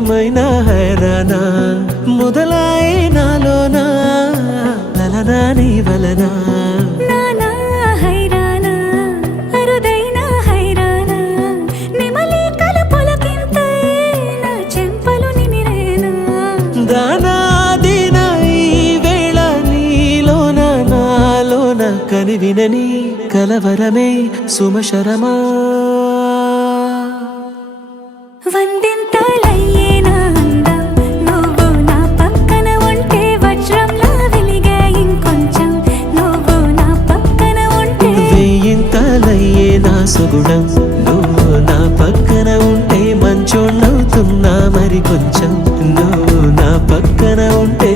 ఏమైనా హైరానా మొదలాయి నాలోనా లలనా నీ వలనా నానా హైరానా అరుదైనా హైరానా నెమలి కలపులకింతై నా చెంపలు నిమిరేనా దానాదిన ఈ వేళ నీలోన నాలోన కనివినని కలవరమే సుమశరమా వందింతలయ్యేనా అందం నువ్వు నా పక్కన ఉంటే వజ్రంలా వెలిగే ఇంకొంచెం నువ్వు నా పక్కన ఉంటే వేయింతలయ్యే నా సుగుణం నువ్వు నా పక్కన ఉంటే మంచోణ్ణవుతున్నా మరి కొంచెం నువ్వు నా పక్కన ఉంటే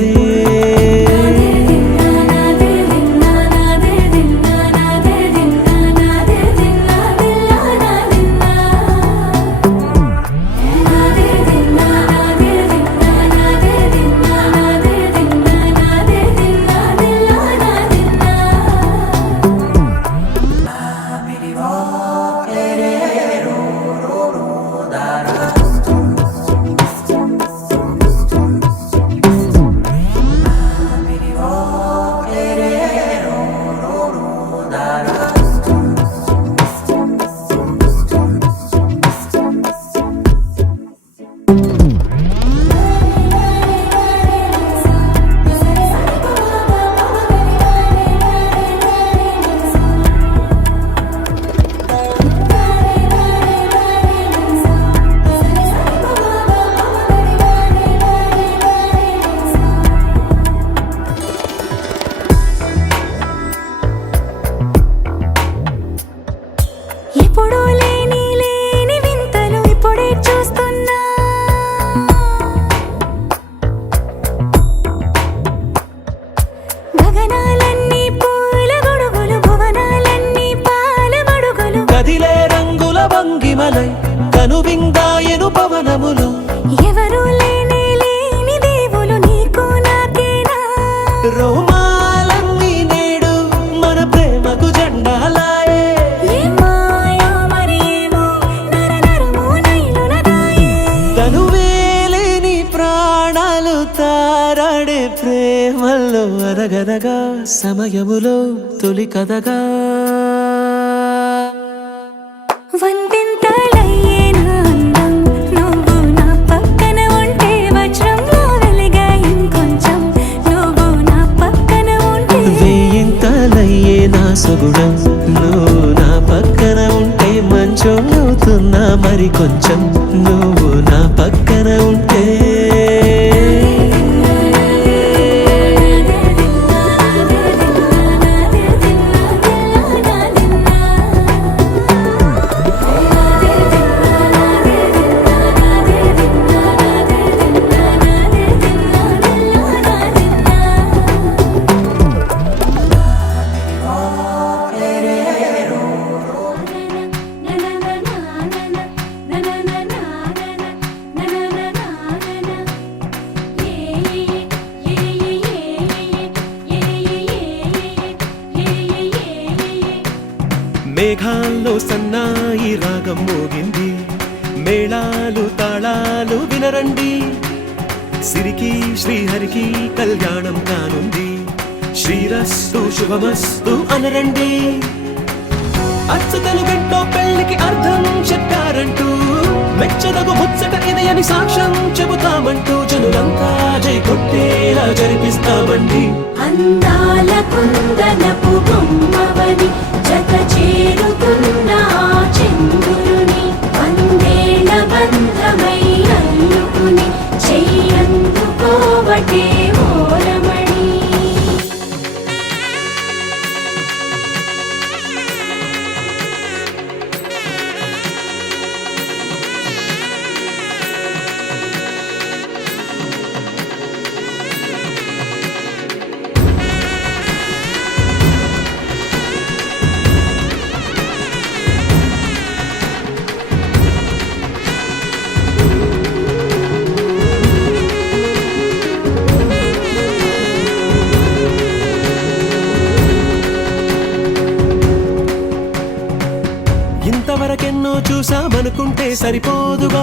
ఎప్పుడూ లేని వింతలు ఇప్పుడే చూస్తున్నా గగనాలన్నీ పూల గొడుగులు భువనాలన్నీ పాల మడుగులు కదిలే రంగుల భంగిమలై కనువిందాయను పవనములు ఎవరూ లేని దేవులు నీకు నాకేనా రోమాలన్నీ నేడు మన ప్రేమకు జెండాలాయే ఏ మాయో మరి ఏమో నరనరమో నైలున దాయే తనువేలేని ప్రాణాలు తారాడే ప్రేమల్లో అరగరగా సమయములో తొలి కథగా వందింతలయ్యేనా అందం నువ్వు నా పక్కన ఉంటే వజ్రంలా వెలిగే ఇంకొంచెం నువ్వు నా పక్కన ఉంటే వేయింతలయ్యే నా సుగుణం నువ్వు నా పక్కన ఉంటే మంచోణ్ణవుతున్నా మరి కొంచెం నువ్వు నా పక్కన ఉంటే మేఘాల్లో సన్నాయి రాగం మోగింది మేళాలు తాళాలు వినరండి సిరికి శ్రీహరికి కళ్యాణం కానుంది శ్రీరస్తు శుభమస్తు అనరండి అచ్చతలు గంటో పెళ్లికి అర్థం చెప్పారంటూ మెచ్చదగు ముచ్చట ఇది అని సాక్ష్యం చెబుతామంటూ జనులంతా జై కొట్టేలా జరిపిస్తామండి అందాల కుందనపు బొమ్మవని జత చేరుతున్న చంద్రుని వందేళ్ల బంధమై అల్లుకుని చెయ్యందుకోవటే ఓరమణి ఇంతవరకెన్నో చూసామనుకుంటే సరిపోదుగా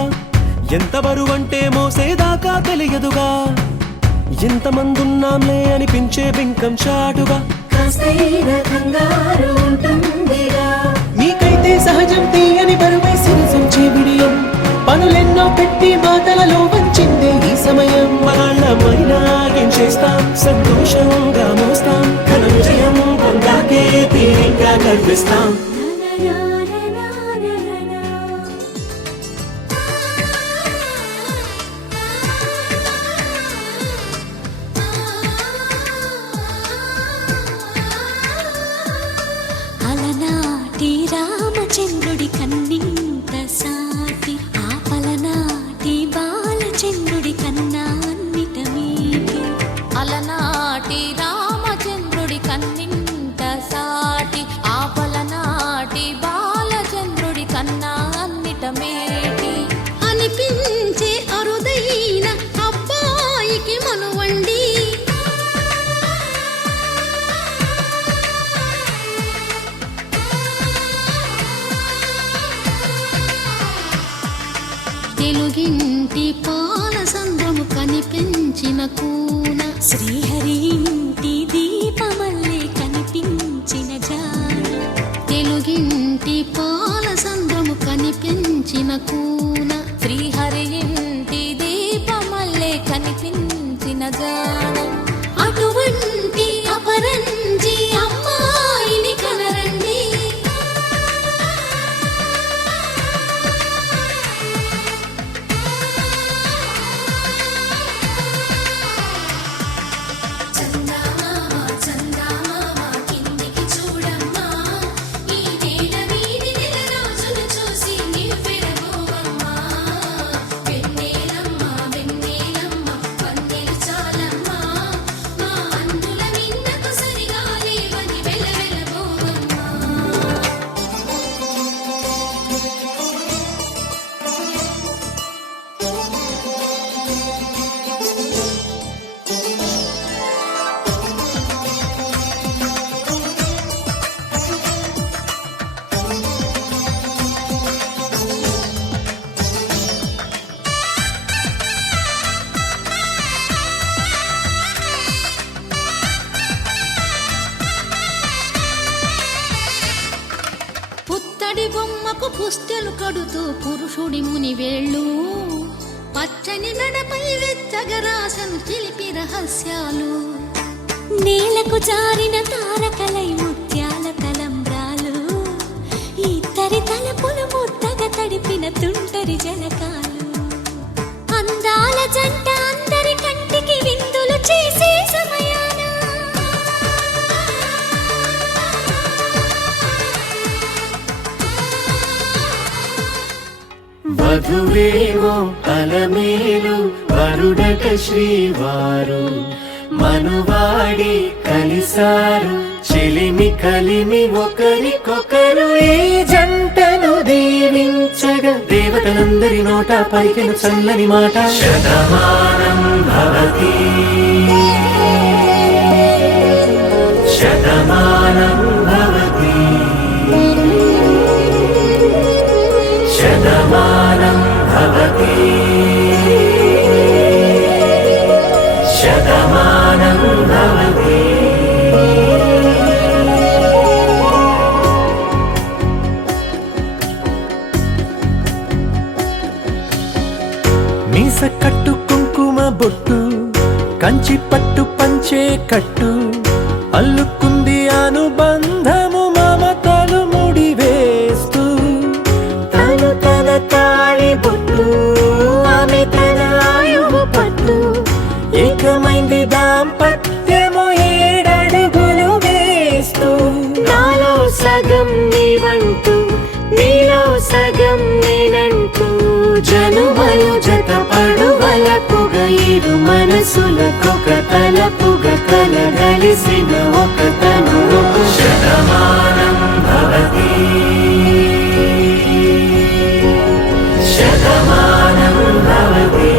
ఎంత బరువంటే మోసేదాకా తెలియదుగా, ఎంతమందున్నాంలే అనిపించే బింకం చాటుగా. కాస్తైనా కంగారు ఉంటుందిగా, నీకైతే సహజం తీయని బరువై సిరిసంచే బిడియం, పనులెన్నో పెట్టి మాటలలో వంచిందే ఈ సమయం. మనాళ్ళమైనా ఏం చేస్తాం, సంతోషంగా మోస్తాం, ఘన విజయం పొందాకే తీరిగ్గా కనిపిస్తాం. అలనాటి రామచంద్రుడి కన్నింత సాటి, ఆ పలనాటి బాలచంద్రుడి కన్నా అన్నిట మీటి. అలనాటి రామచంద్రుడి కన్నింట సాటి, ఆ పలనాటి బాలచంద్రుడి కన్నా అన్నిట మేటి. అనిపించే అరుదైన అబ్బాయికి మనువండి, తెలుగింటి పాలసంద్రము కనిపించిన కూన, శ్రీహరి ఇంటి దీపమల్లే కనిపించిన జాన. తెలుగింటి పాలసంద్రము కనిపించిన కూన, శ్రీహరి ఇంటి దీపమల్లే కనిపించిన జాన. అటువంటి అపరంజి అమ్మాయిని కనరండి. చందమామ చందమామ కిందికి చూడమ్మా, ఈ నేల వీడి నెల రోజులు చూసి నివ్వెరబోవమ్మా. వెన్నెలమ్మ వెన్నెలమ్మ వన్నెలు చాలమ్మా, మా అందుల నిన్నకు సరిగా లేవని వెలవెలబోవమ్మా. పుత్తడి బొమ్మకు పుస్తెలు కడుతూ పురుషుడి ముని వేళ్ళు, పచ్చని నడపై వెచ్చగరాసను చిలిపి రహస్యాలు. నేలకు జారిన తారకలై ముత్యాల తలంబ్రాలు, ఇద్దరి తలపులు ముద్దగా తడిపిన తుంటరి జలకాలు. అందాల జంట అందరి కంటికి విందులు చేసే సమయాన, వధువేమో అలమేలు వరుడట శ్రీవారు, మనువాడి కలిసారు చెలిమి కలిమి ఒకరికొకరు. ఈ జంటను దీవించగా దేవతలందరి నోట పలికిన చల్లని మాట, శతమానం భవతి శతమానం భవతి శతమానం భవతి శతమానం భవతి. మీస కట్టు కుంకుమ బొట్టు, కంచి పట్టు పంచే కట్టు, అల్లుకుంది అనుబంధము మమతలు ముడివేస్తూ. తను తన తాళి బొట్టు, ఆమె తన ఆయువు పట్టు, ఏకమైంది దాంపత్యము 7 అడుగులు వేస్తూ. నాలో సగం నీవంటూ, నీలో సగం నేనంటూ, జనుమలు జత పడువలపుగ ఇరు మనసులకొక తలపుగ కలగలిసిన ఒక తను. శతమానం భవతి శతమానం భవతి.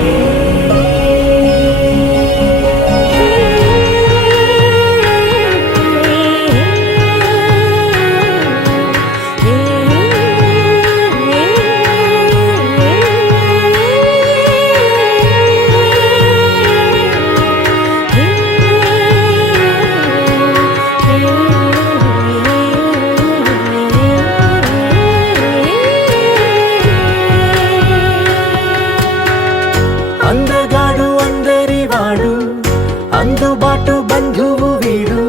బాటు బంధువు వీడు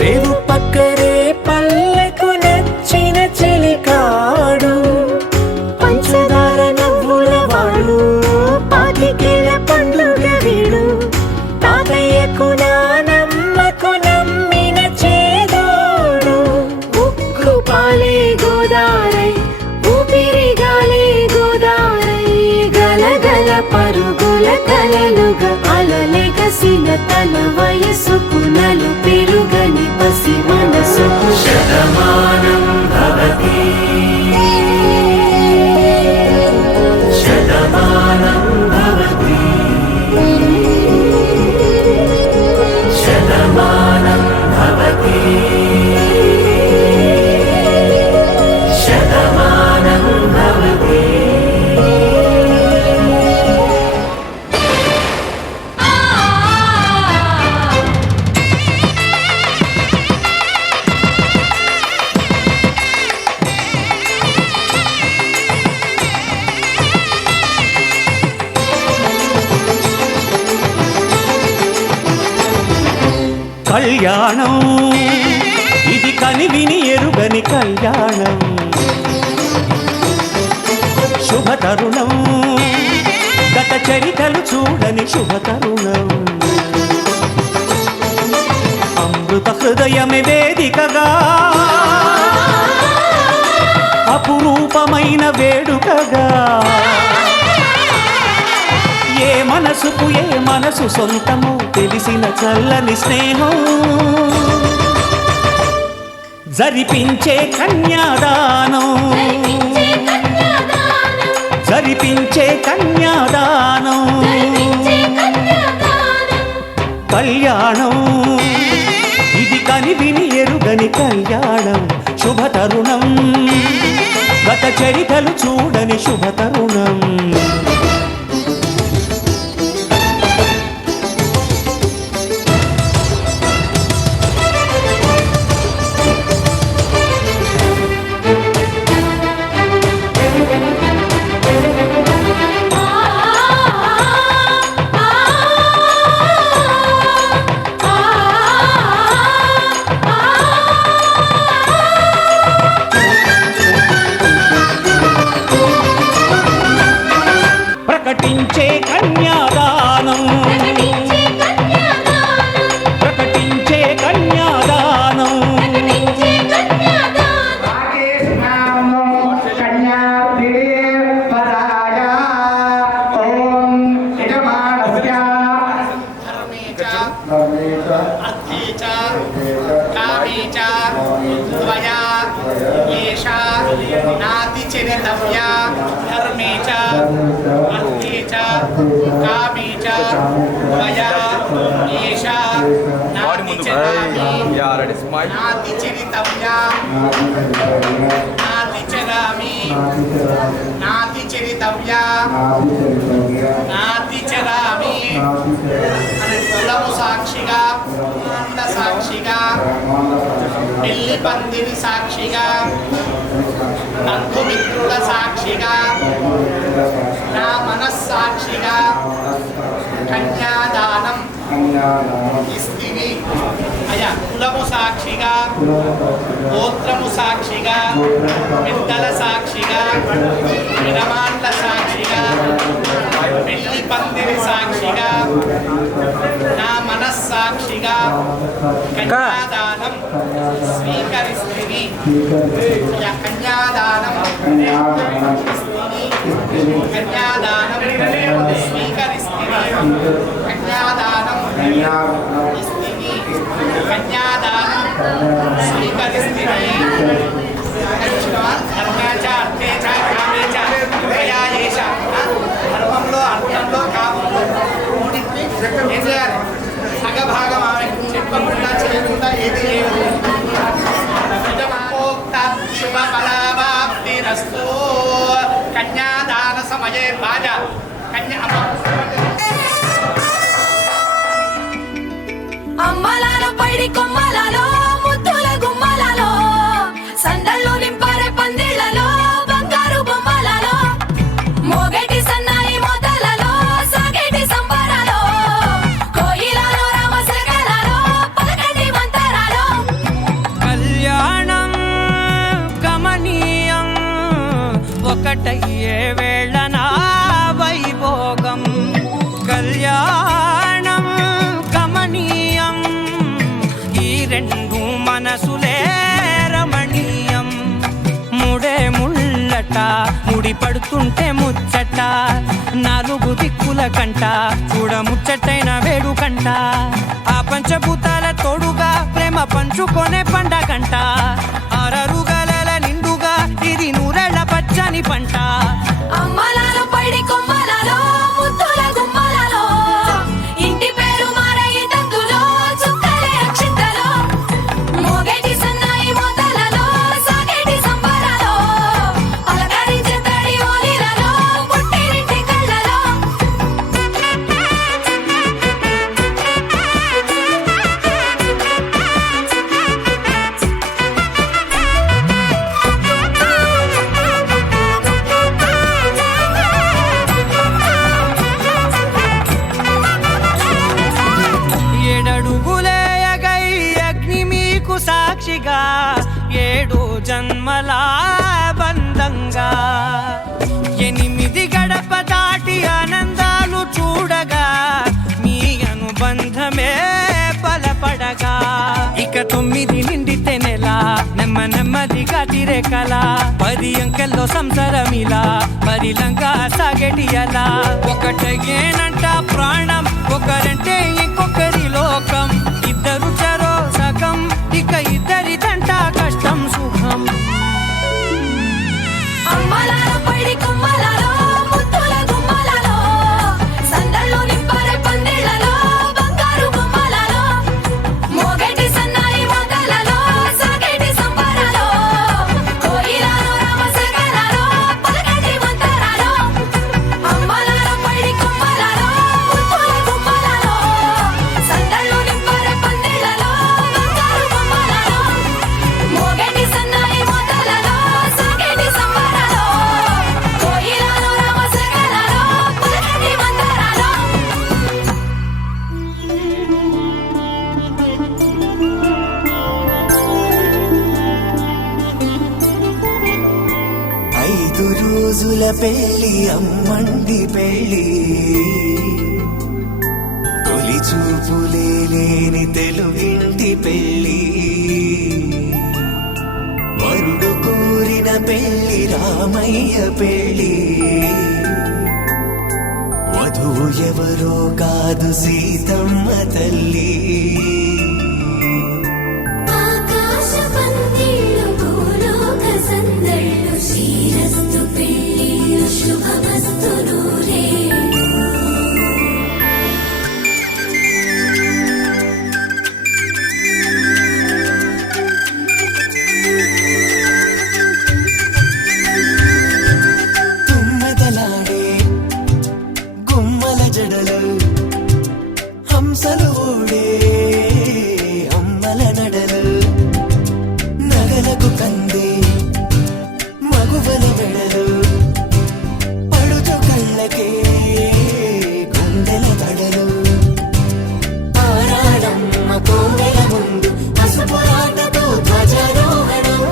రేవు పక్కరే పల్లెకు నచ్చిన చెలికాడు పంచదార నవ్వుల వాడు పాతికేల పండుగ వీడు తాతయ్యకు నానమ్మకు నమ్మిన చేదోడు ఉగ్గు పాలే గోదారై ఊపిరిగాలే గోదారై గలగల పరుగుల కలలుగా అలలెగసిన తన వయసుకు నలు పెరుగని పసి మనసుకు శతమానం భవతి శతమానం భవతి శతమానం భవతి శతమానం భవతి. కళ్యాణం ఇది కనివిని ఎరుగని కళ్యాణం శుభతరుణం గత చరితలు చూడని శుభతరుణం అమృత హృదయమే వేదికగా అపురూపమైన వేడుకగా ఏ మనసుకు ఏ మనసు సొంతమో తెలిసిన చల్లని స్నేహం జరిపించే కన్యాదానం జరిపించే కన్యాదానం కళ్యాణం ఇది కనివిని ఎరుగని కళ్యాణం శుభతరుణం గత చరితలు చూడని శుభతరుణం ప్రకటించే కన్యాదానం ప్రకటించే కన్యాదానం నాతి చరితవ్యా ధర్మే చ అర్థే చ కామే చ త్వయా ఏషా నాతి చరామి నాతి చరితవ్యా నాతి చరామి నాతి చరితవ్యా నాతి చరామి కులము సాక్షిగా కుటుంబ సాక్షిగా పెళ్లి పందిరి సాక్షిగా బంధుమిత్రుల సాక్షిగా నా మనస్సాక్షిగా కన్యాదానం ఇస్తిని అయ్యా కులము సాక్షిగా గోత్రము సాక్షిగా పెద్దల సాక్షిగా విరమాండ్ల సాక్షిగా పెళ్లి పందిరి సాక్షిగా నా మనస్సాక్షిగా కన్యాదానం స్వీకరిస్తిని కన్యాదానం కన్యాదానం స్వీకరిస్తిని కన్యాదానం ఇస్తిని కన్యాదానం స్వీకరిస్తిని ధర్మేచ అర్థేచ కామేచ త్వయా ఏష ధర్మంలో అర్థంలో కామంలో మూడింటిని ఏం చేయాలి సగభాగం ఆమె చెప్పకుండా చేయకుండా ఏది చేయదు శుభ ఫలాప్తిరస్తు కన్యాదాన సమయే బాజ కన్యా అమ్మలాలో పైడి కొమ్మలలో ముద్దుల గుమ్మలలో సందల్లో నింపారే పందిళ్లలో బంగారు బొమ్మలలో మోగేటి సన్నాయి మోతలలో సాగేటి సంబరాలో కోయిలలో రామశిలక కళ్యాణం కమనీయం ఈ రెండు మనసులే రమణీయం ముడే ముళ్ళట ముడి పడుతుంటే ముచ్చట నాలుగు దిక్కుల కంట చూడ ముచ్చటైన వేడుకంట ఆ పంచభూతాల తోడుగా ప్రేమ పంచుకొనే పండగంట ఆరరుగల నిండుగా ఇది నూరెళ్ళ పచ్చని పంట అమ్మలాలో పడి కొమ్మలలో ముద్దుల గుమ్మలలో ఇంటి పేరు మారయి తందులో చుక్కలే అక్షింతలో మోగేటి సన్నాయి మోతలలో సాగేటి సంబరాలో పలకరించే తడి ఓలిలలో పుట్టినింటి కళ్ళలో ఏడడుగులేయగై అగ్ని మీకు సాక్షిగా 7 జన్మల బంధంగా 8 గడప దాటి ఆనందాలు చూడగా మీ అనుబంధమే బలపడగా ఇక 9 నిండితే నెల నెమ్మదిగా తిరే కల 10 అంకెల్లో సంసారమిలా పరిలంగా సాగేటి అలా ఒకటేనంట ప్రాణం ఒకరంటే ఇంకొకరి లోకం ఇద్దరు చరో సగం ఇక ఇద్దరిదంట కష్టం సుఖం అమ్మలాలో పడి కొమ్మలలో ముద్దుల గుమ్మలలో సందళ్ళు నింపరే పందిళ్ళలో బంగారు గుమ్మలలో మోగేటి సన్నాయి మోతలలో సాగేటి సంబరాలో కోయిలలో రామశకలలో పలకేటి మంతరాలో అమ్మలాలో పడి కొమ్మలలో ముద్దుల గుమ్మలలో సందళ్ళు నింపరే పందిళ్ళలో బంగారు గుమ్మలలో మోగేటి సన్నాయి మోతలలో సాగేటి సంబరాలో కోయిలలో రామశకలలో పలకేటి మంతరాలో 5 రోజుల పెళ్లి అమ్మండి పెళ్లి తొలి చూపులే లేని తెలుగింటి పెళ్లి వరుడు కోరిన పెళ్లి రామయ్య పెళ్లి వధువు ఎవరో కాదు సీతమ్మ తల్లి ఆకాశ పందిళ్ళు భూలోక సందళ్ళు శ్రీరస్తు పెళ్ళిళ్ళు శుభమస్తు నూరేళ్ళు తుమ్మెదలాడే గుమ్మల జడలు హంసలు ఓడే అమ్మల నడలు నగలకు కందే మగువల వెడలు పడుచు కళ్ళకే గుండెల తడలు ఆరాడమ్మ కోవెల ముందు పసుపురాటతో ధ్వజారోహణం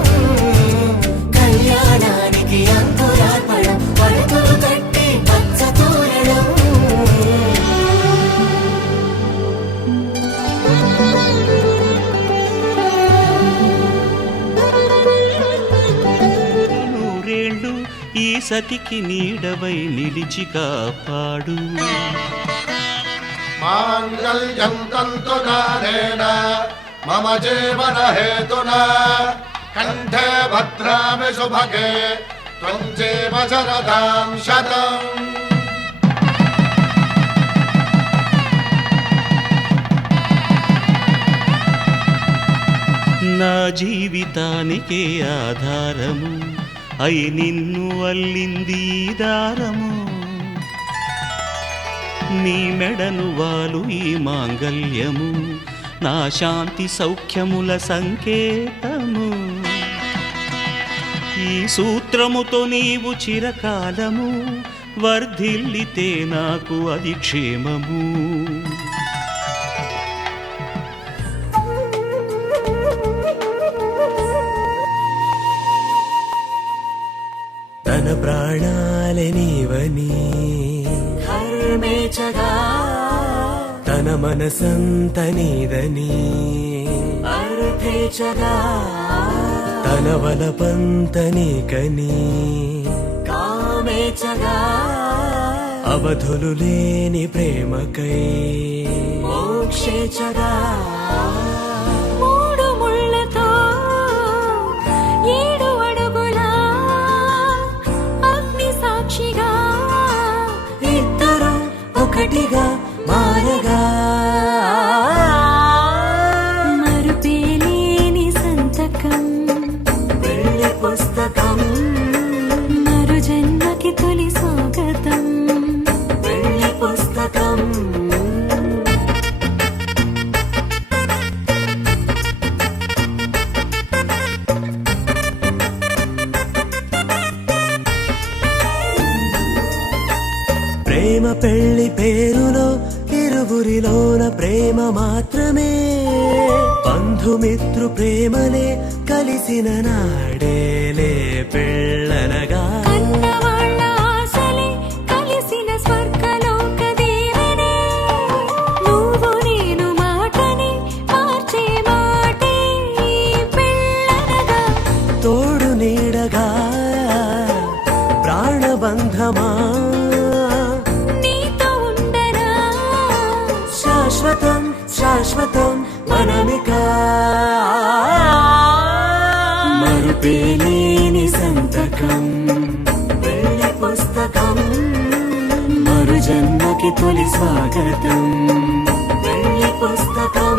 కళ్యాణానికి అంకురార్పణం పడుతులు కట్టి పచ్చ తోరణం నూరేళ్ళు ఈ సతికి నీడవై నిలిచి కాపాడు మాంగళ్యం తంతునానేన మమ జీవన హేతునా కంఠే భద్రామి శుభగే త్వం జీవ శరదాం శతం నా జీవితానికే ఆధారము అయి నిన్ను అల్లింది ఈ దారము నీ మెడను వాలు ఈ మాంగల్యము నా శాంతి సౌఖ్యముల సంకేతము ఈ సూత్రముతో నీవు చిరకాలము వర్ధిల్లితే నాకు అది క్షేమము తన ప్రాణాలనివని హర్మేచగా తన మనసంత నీదని అర్థేచగా తన వలపంత నీకని కామేచగా అవధులు లేని ప్రేమకై మోక్షేచగా మూడు ముళ్ళతో 7 అడుగుల అగ్ని సాక్షిగా ఇద్దరు ఒకటిగా మారగా మరుపేలేని సంతకం వెళ్ళి పుస్తకం మరు జన్మకి తొలి స్వాగతం వెళ్ళి పుస్తకం ప్రేమ పెళ్లి పేరులో ఇరువురిలోన ప్రేమ మాత్రమే బంధుమిత్రు ప్రేమలే కలిసిన నాడేలే పెళ్ళనగా కన్నవాళ్ళ ఆశలే కలిసిన స్వర్గలోక దేవనే నువ్వు నేను మాటని మార్చే మాటే పెళ్ళనగా తోడు నీడగా ప్రాణబంధమా నీతో ఉండరా శాశ్వతం శాశ్వతం మనమిక మరుపేలేని సంతకం వెళ్ళి పుస్తకం మరు జన్మకి తొలి స్వాగతం వెళ్ళి పుస్తకం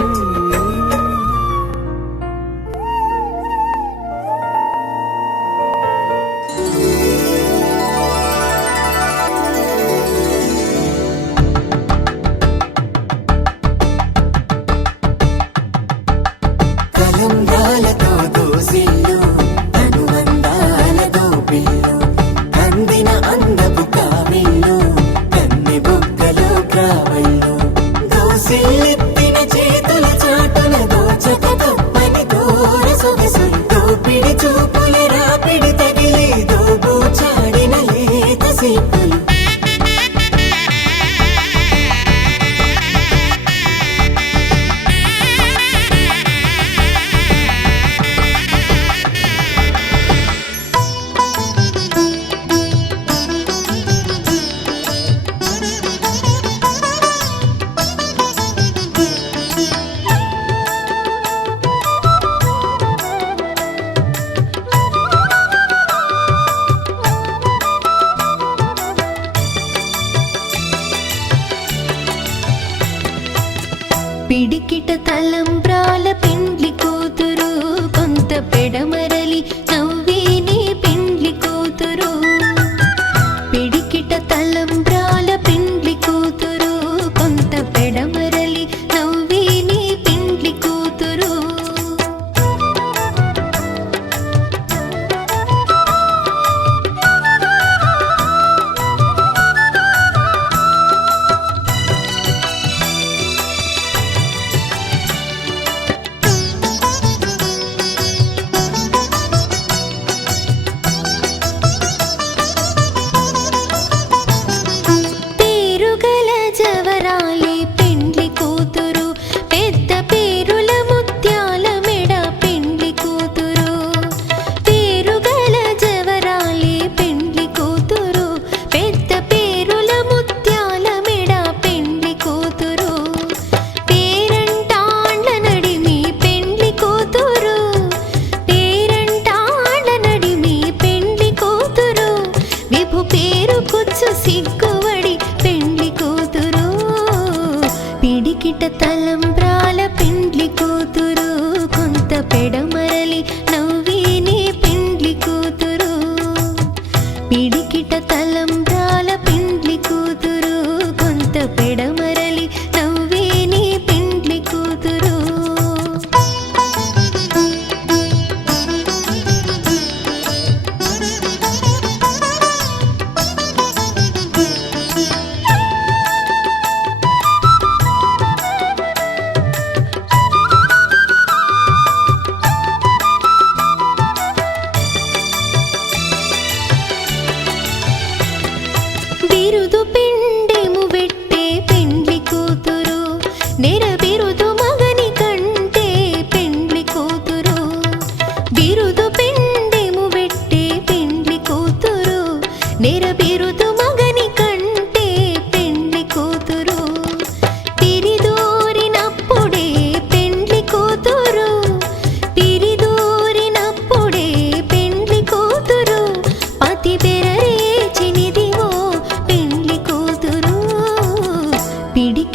కలంబ్రాలతో దోసిల్లు అనుబంధాలతో పిల్లు అందిన అందపు కావిళ్ళు కన్ని బుగ్గలు కావళ్ళు దోసిల్లెత్తిన చేతుల చాటున దోచక తప్పని దూర సొగసులు దోపిడి చూపుల రాపిడి తగిలి దోబూచాడిన లేత సేపులు పిడికిట తలంబ్రాల పెండ్లి కూతురు కొంత పెడమరలి నవ్వేని పెండ్లి కూతురు పిడికిట తలంబ్రాల పెండ్లి కూతురు కొంత పెడమరలి నవ్వేని పెండ్లి కూతురు పేరుగల జవరాలి పెండ్లి కూతురు పెద్ద పేరుల ముత్యాల మెడ పెండ్లి కూతురు పేరుగల జవరాలి పెండ్లి కూతురు పెద్ద పేరుల ముత్యాల మెడ పెండ్లి కూతురు పేరంటాండ్ల నడిమి పెండ్లి కూతురు పేరంటాండ్ల నడిమి పెండ్లి కూతురు విభు పేరు కుచ్చు సిగ్గువడి పెండ్లి కూతురు పిడికిట తలంబ్రాల పెండ్లి కూతురు కొంత పెడమరలి నవ్వేని పెండ్లి కూతురు పిడికిట తలంబ్రాల పెండ్లి కూతురు కొంత పెడమరలి నవ్వేని పెండ్లి కూతురు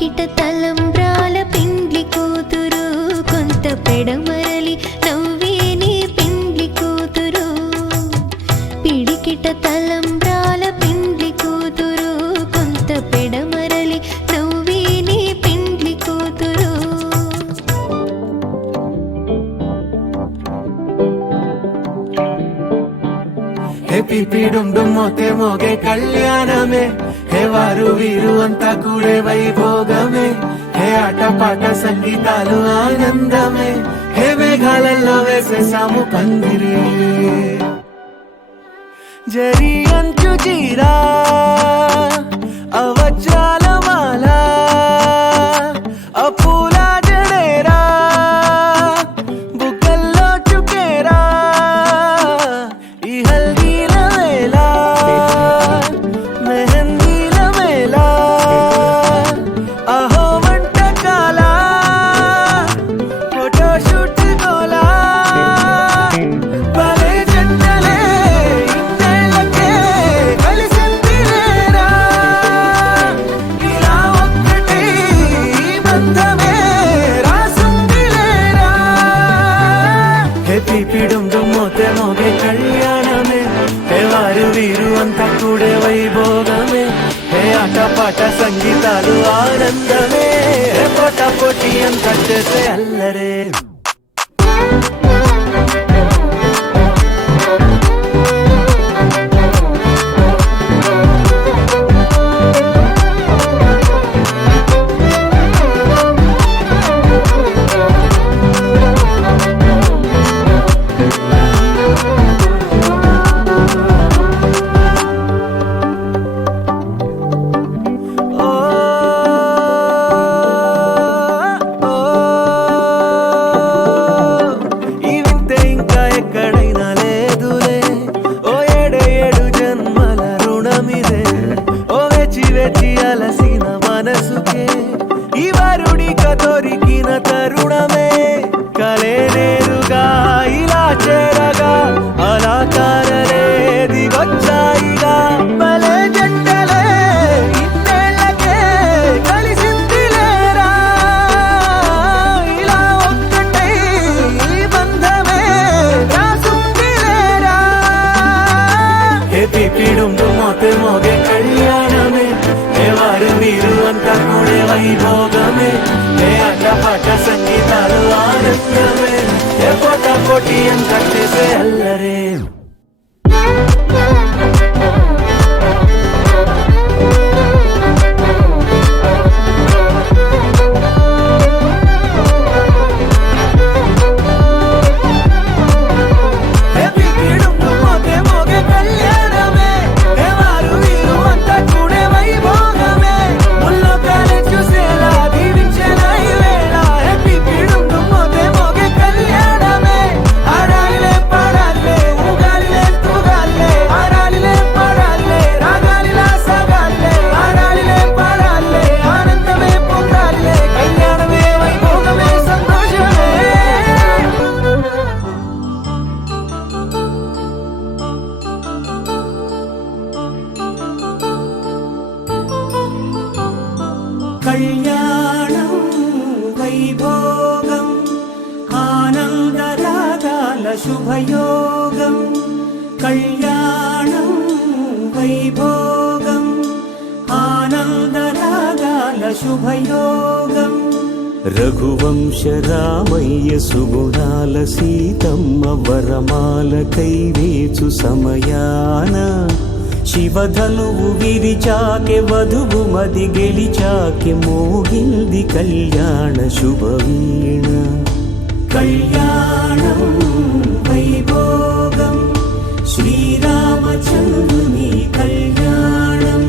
పిడికిట తలంబ్రాల పెండ్లి కూతురు కొంత పెడమరలి నవ్వే నీ పెండ్లి కూతురు పిడికిట తలంబ్రాల పెండ్లి కూతురు కొంత పెడమరలి నవ్వే నీ పెండ్లి కూతురు పిపిడుం మోతే మోగే కళ్యాణమే హే వారు వీరు అంతా కూడే వైభోగమే హే ఆటపాట సంగీతాలు ఆనందమే హే మేఘాలలో వేసేసాము పందిరి జరి అంచు చీరా అవజ్రాల మాల అపూల జడేరా బుగ్గల్లో చుకేరా ఈ హల్దీల వేళ మెహందీల మేళ అహో వంటకాల ఫోటోషూట్ గోలా భలే జంటలే ఇన్నేళ్ళకే కలిసిందిలేరా ఇలా ఒక్కటే ఈ బంధమే రాసుందిలేరా హే పిపిడుం మోతే మోగే కళ్యాణమే హే వారు వీరు అంతా కూడే వైభోగమే హే ఆటపాట సంగీతాలు ఆనందమే హే పోటా పోటీ అంతా చేసే అల్లరే ఈ వింతే ఇంకా ఎక్కడైనా లేదులే ఓ ఏడు జన్మల రుణమిదే ఓ వేచి వేచి అలసిన మనసుకే ఈ వరుడిక దొరికిన తరుణమే కలే నేరుగా ఇలా చేరగా అలా కారలే దిగొచ్చాయిగా భలే జంటలే ఇన్నేళ్ళకే కలిసిందిలేరా ఇలా ఒక్కటే ఈ బంధమే రాసుందిలేరా హే పిపిడుం మోతే మోగే కళ్యాణమే హే వారు వీరు అంతా కూడే వైభోగమే హే ఆటపాట సంగీతాలు ఆనందమే హే పోటా పోటీ అంతా చేసే అల్లరే హే పిపిడుం మోతే మోగే కళ్యాణమే హే వారు వీరు అంతా కూడే వైభోగమే ముల్లోకాలే చూసేలా దీవించేలా ఈ వేళ హే పిపిడుం మోతే మోగే కళ్యాణమే ఆడాలిలే పాడాలే ఊగాలిలే తూగాలే ఆడాలిలే పాడాలే రాగాలిలా సాగాలే ఆడాలిలే పాడాలే ఆనందమే పొందాలే కళ్యాణమే వైభోగమే సంతోషమే కళ్యాణం వైభోగం ఆనందరాగాల శుభయోగం కళ్యాణం వైభోగం ఆనందరాగాల శుభయోగం రఘువంశ రామయ్య సుగుణాల సీతమ్మ వరమాల కైవేచు సమయాన శివధనువు విరిచాకె వధువు మది గెలిచాకె మోగింది కళ్యాణ శుభవీణ కళ్యాణం వైభోగం శ్రీరామచంద్రుని కళ్యాణం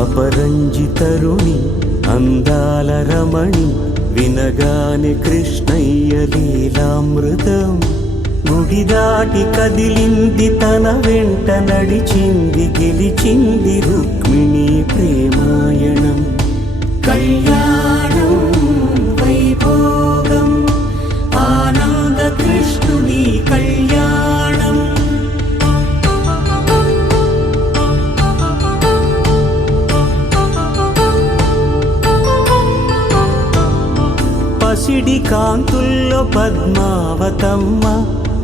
అపరంజి తరుణి అందాల రమణి వినగానే కృష్ణయ్య లీలామృతం గుడి దాటి కదిలింది తన వెంట నడిచింది గెలిచింది రుక్మిణి ప్రేమాయణం కళ్యాణం వైభోగం ఆనంద కృష్ణుని కళ్యాణం కాంతుల్లో పద్మావతమ్మ,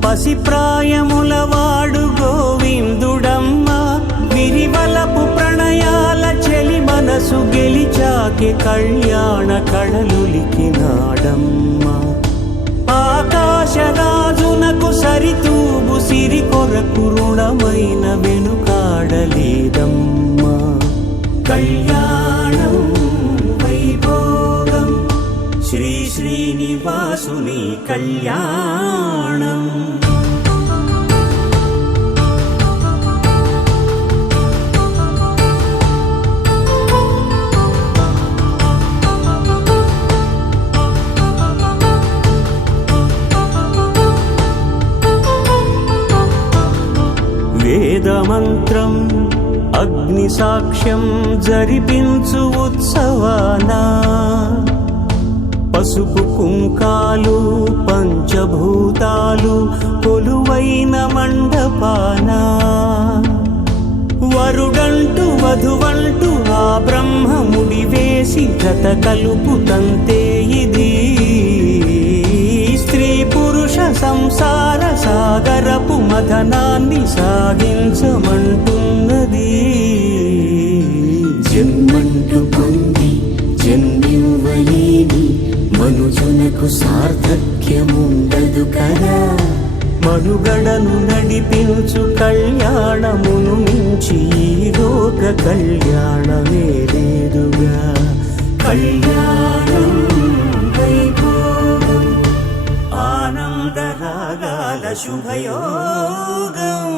పసిప్రాయముల వాడు గోవిందుడమ్మ. విరివలపు ప్రణయాల చెలి మనసు గెలిచాకే కళ్యాణ కళలులికినాడమ్మ. ఆకాశరాజునకు సరితూబు సిరి కొరకు రుణమైన వెనుకాడలేదమ్మా. కళ్యాణం వైభోగం శ్రీ శ్రీనివాసుని కళ్యాణం. వేదమంత్రం అగ్ని సాక్ష్యం జరిపించు ఉత్సవానా, పసుపు కుంకాలు పంచభూతాలు కొలువైన మండపానా. వరుడంటూ వధువంటూ ఆ బ్రహ్మముడి వేసి జత కలుపుతంతే ఇది. స్త్రీ పురుష సంసార సాగరపు మథనాన్ని సాగించమంటున్నది. జన్మంటూ పొంది జన్మివ్వలేని మనుజునకు సార్థక్యముండదు కదా. మనుగడను నడిపించు కళ్యాణమును మించి ఈ లోక కళ్యాణమే లేదుగా. కళ్యాణం వైభోగం ఆనందరాగాల శుభయోగం.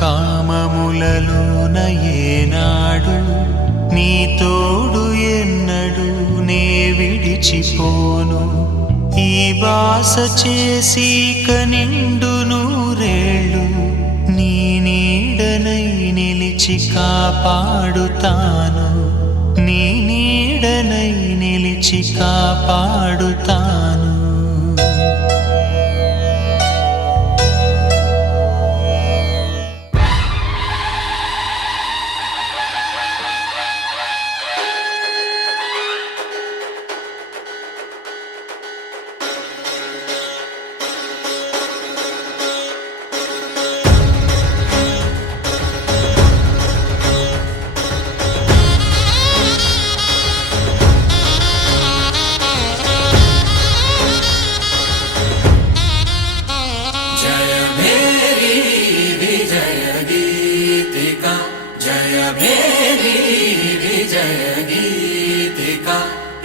కామములలోన ఏనాడు నీ తోడు ఎన్నడు నే విడిచిపోను. ఈ బాస చేసి కనిండు నూరేళ్ళు నీ నీడనై నిలిచి కాపాడుతాను. నీ నీడనై నిలిచి కాపాడుతాను.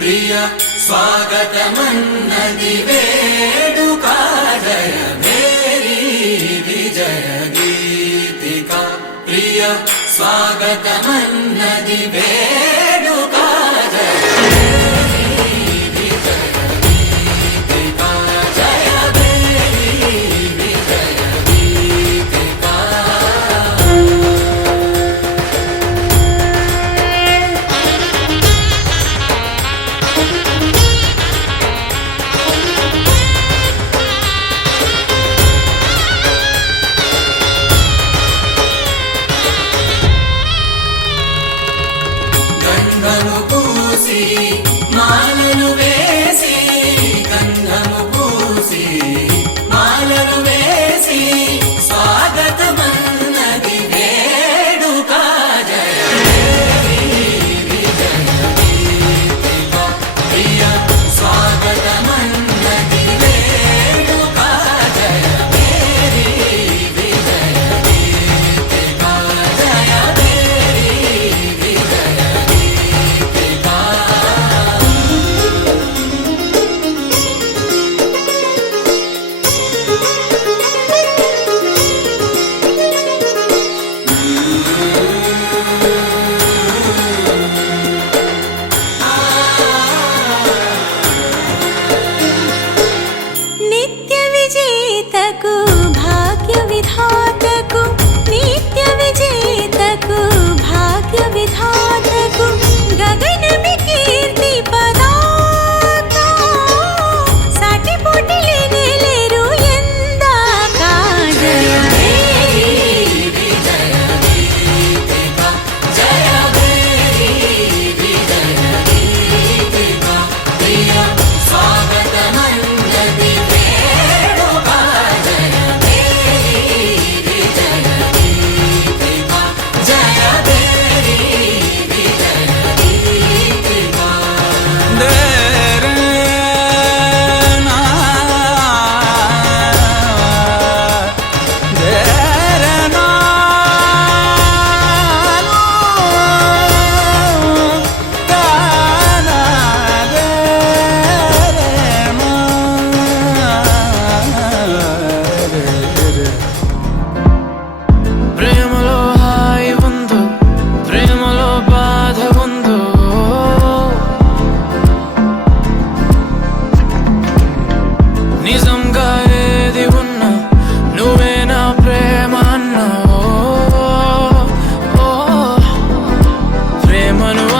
ప్రియ స్వాగతమన్నది వేడుక. జయ మేరీ విజయ గీతిక. ప్రియ స్వాగతమన్నది వేడుక. జయ మేరీ విజయ గీతిక. జయ మేరీ విజయ గీతిక.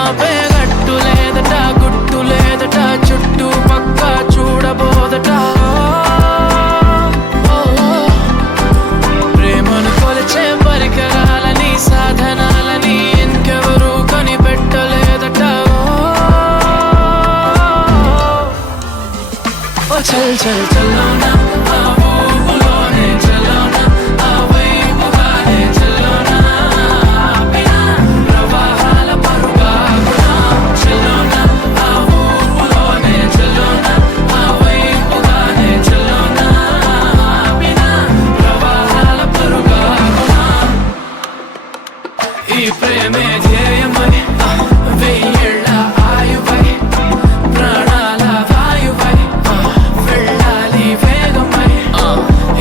ఆపే గట్టు లేదట గుట్టు లేదట చుట్టూ పక్క చూడబోదట ప్రేమను కొలిచే పరికరాలని సాధనాలని ఇంకెవరూ కనిపెట్టలేదట ఓ చల్ చల్ చల్లోనా ఆ ఊపులోనే చల్లోనా ఆ వైపుగానే చల్లోనా ఆపినా ప్రవాహాల పరుగాగునా చల్లోనా ఆ ఊపులోనే చల్లోనా ఆ వైపుగానే చల్లోనా ఆపినా ప్రవాహాల పరుగాగునా ఈ ప్రేమే ధ్యేయమై వెయ్యేళ్ళ ఆయువై ప్రాణాల వాయువై వెళ్ళాలి వేగమై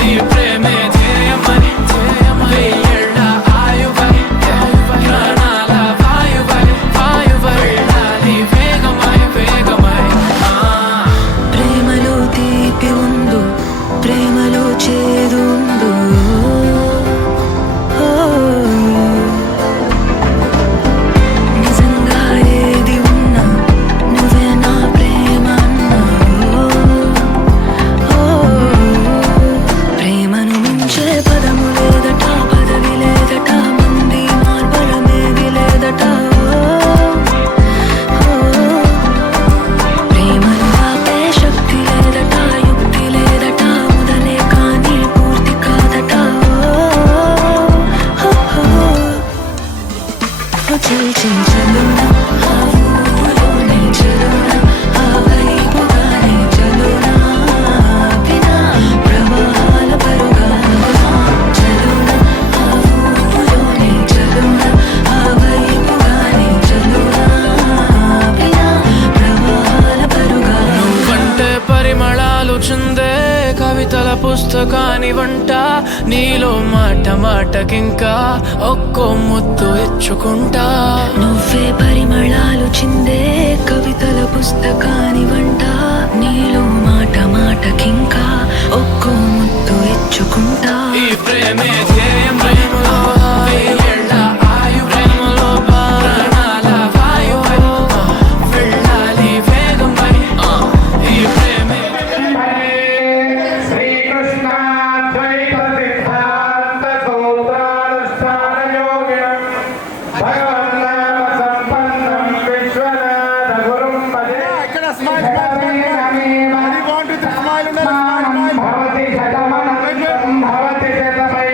ఈ ప్రేమే ధ్యేయమై వెయ్యేళ్ళ ఆయువై ప్రాణాల వాయువై వెళ్ళాలి వేగమై ప్రేమలో తీపి ఉందో ప్రేమలో చేదు ఉందో నిజంగా ఏది ఉన్నా నువ్వే నా ప్రేమ అన్నావు ప్రేమను మించే పదము లేదట పదవి లేదట మంది మార్బలమేది లేదట ప్రేమను ఆపే శక్తి లేదట యుక్తి లేదట మొదలే కానీ పూర్తి కాదట చల్ చల్ చలోనా ఆ ఊపులోనే చలోనా ఆ వైపుగానే చలోనా ఆపినా ప్రవాహాల పరుగాగునా చలోనా ఆ ఊపులోనే చలోనా ఆ వైపుగానే చలోనా ఆపినా ప్రవాహాల పరుగాగునా నువ్వంటే పరిమళాలు చుందే కవితల పుస్తకాని వంట నీలో మాట మాటకింకా ఒక్కో ముద్దు ఇచ్చుకుంటా నువ్వే పరిమళాలు చిందే కవితల పుస్తకాని వంట నీలో మాట మాటకింకా ఒక్కో ముద్దు ఇచ్చుకుంటా ఈ ప్రేమే ధ్యేయం ప్రేమలో వెయ్యేళ్ళ ఆయు ప్రేమలో ప్రాణాల వాయువై వెళ్ళాలి వేగమై ఈ ప్రేమే భవతి శతమనంతం భవతి శతమై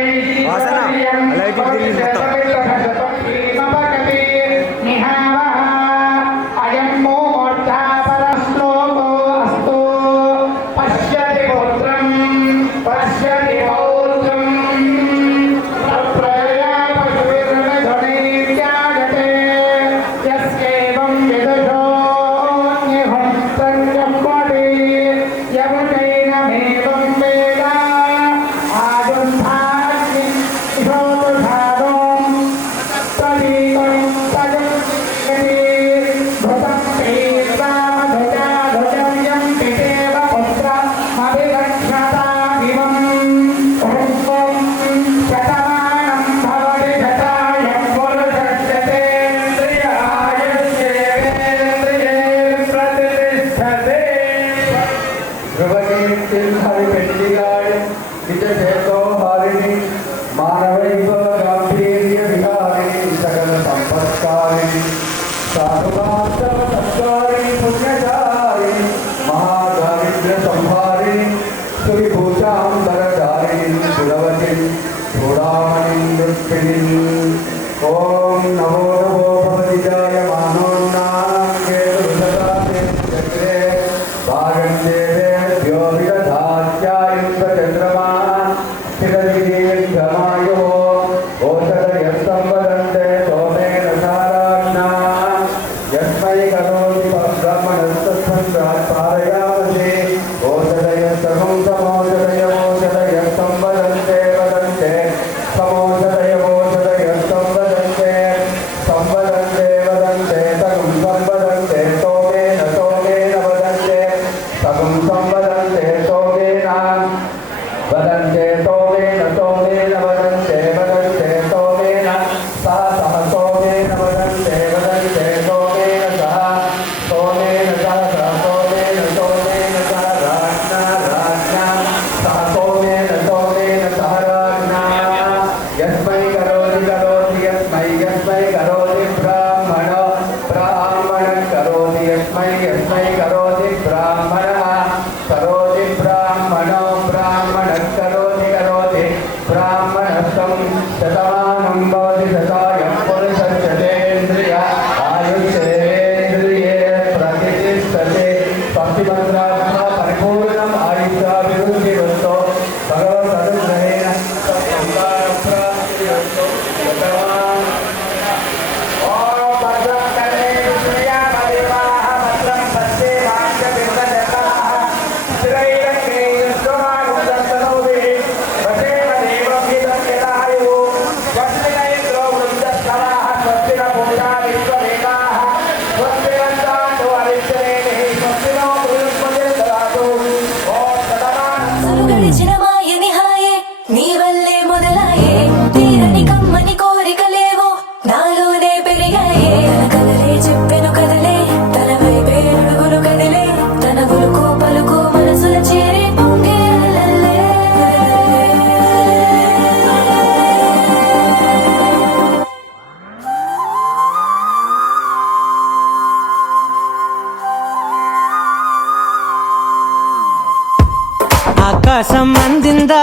ఆకాశం అందిందా,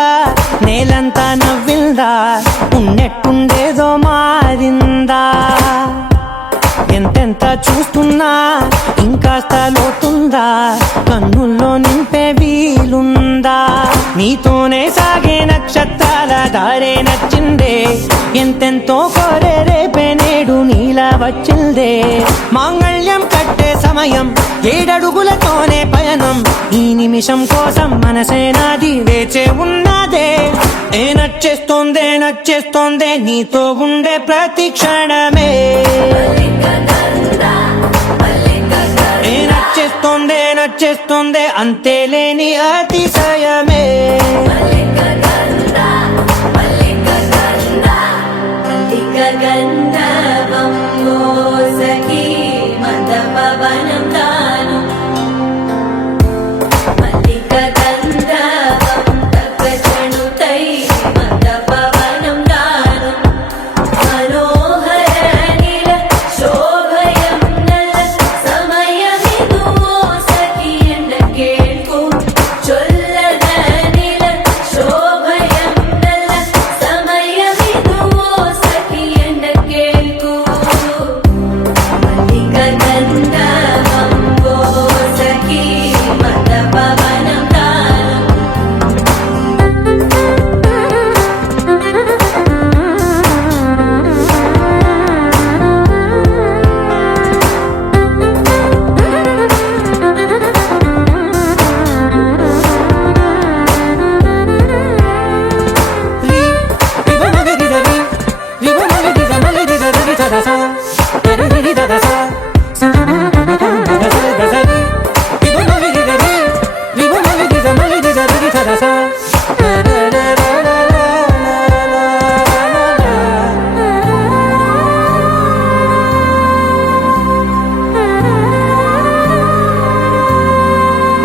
నేలంతా నవ్విందా, ఉన్నట్టుండేదో మారిందా. ఎంతెంత చూస్తున్నా ఇంకాస్త లోతుందా, కన్నుల్లో నింపే వీలుందా. నీతోనే సాగే నక్షత్రాల దారే నచ్చిందే, ఎంతెంతో కోరే రేపే నేడు నీలా వచ్చిందే. మాంగళ్యం కట్టే సమయం 7 అడుగులతోనే పయనం, ఈ నిమిషం కోసం మనసే నాది వేచే ఉన్నదే. నచ్చేస్తోందే నచ్చేస్తోందే నీతో ఉండే ప్రతి క్షణమే. నచ్చేస్తోందే నచ్చేస్తోందే అంతేలేని అతిశయమే. గంధర్వం మోసకి మందపవనం తాను, మల్లిక గంధర్వం తగ్గచణుతై మందపవనం తాను. మనోహర నీల శోభయం నల్ల సమయమిదు మోసకి ఎన్న కేಳ್కు. చొల్లద నీల శోభయం నల్ల సమయమిదు మోసకి ఎన్న కేಳ್కు. మల్లిక గంధర్వం మోసకి మందపవనం తాను.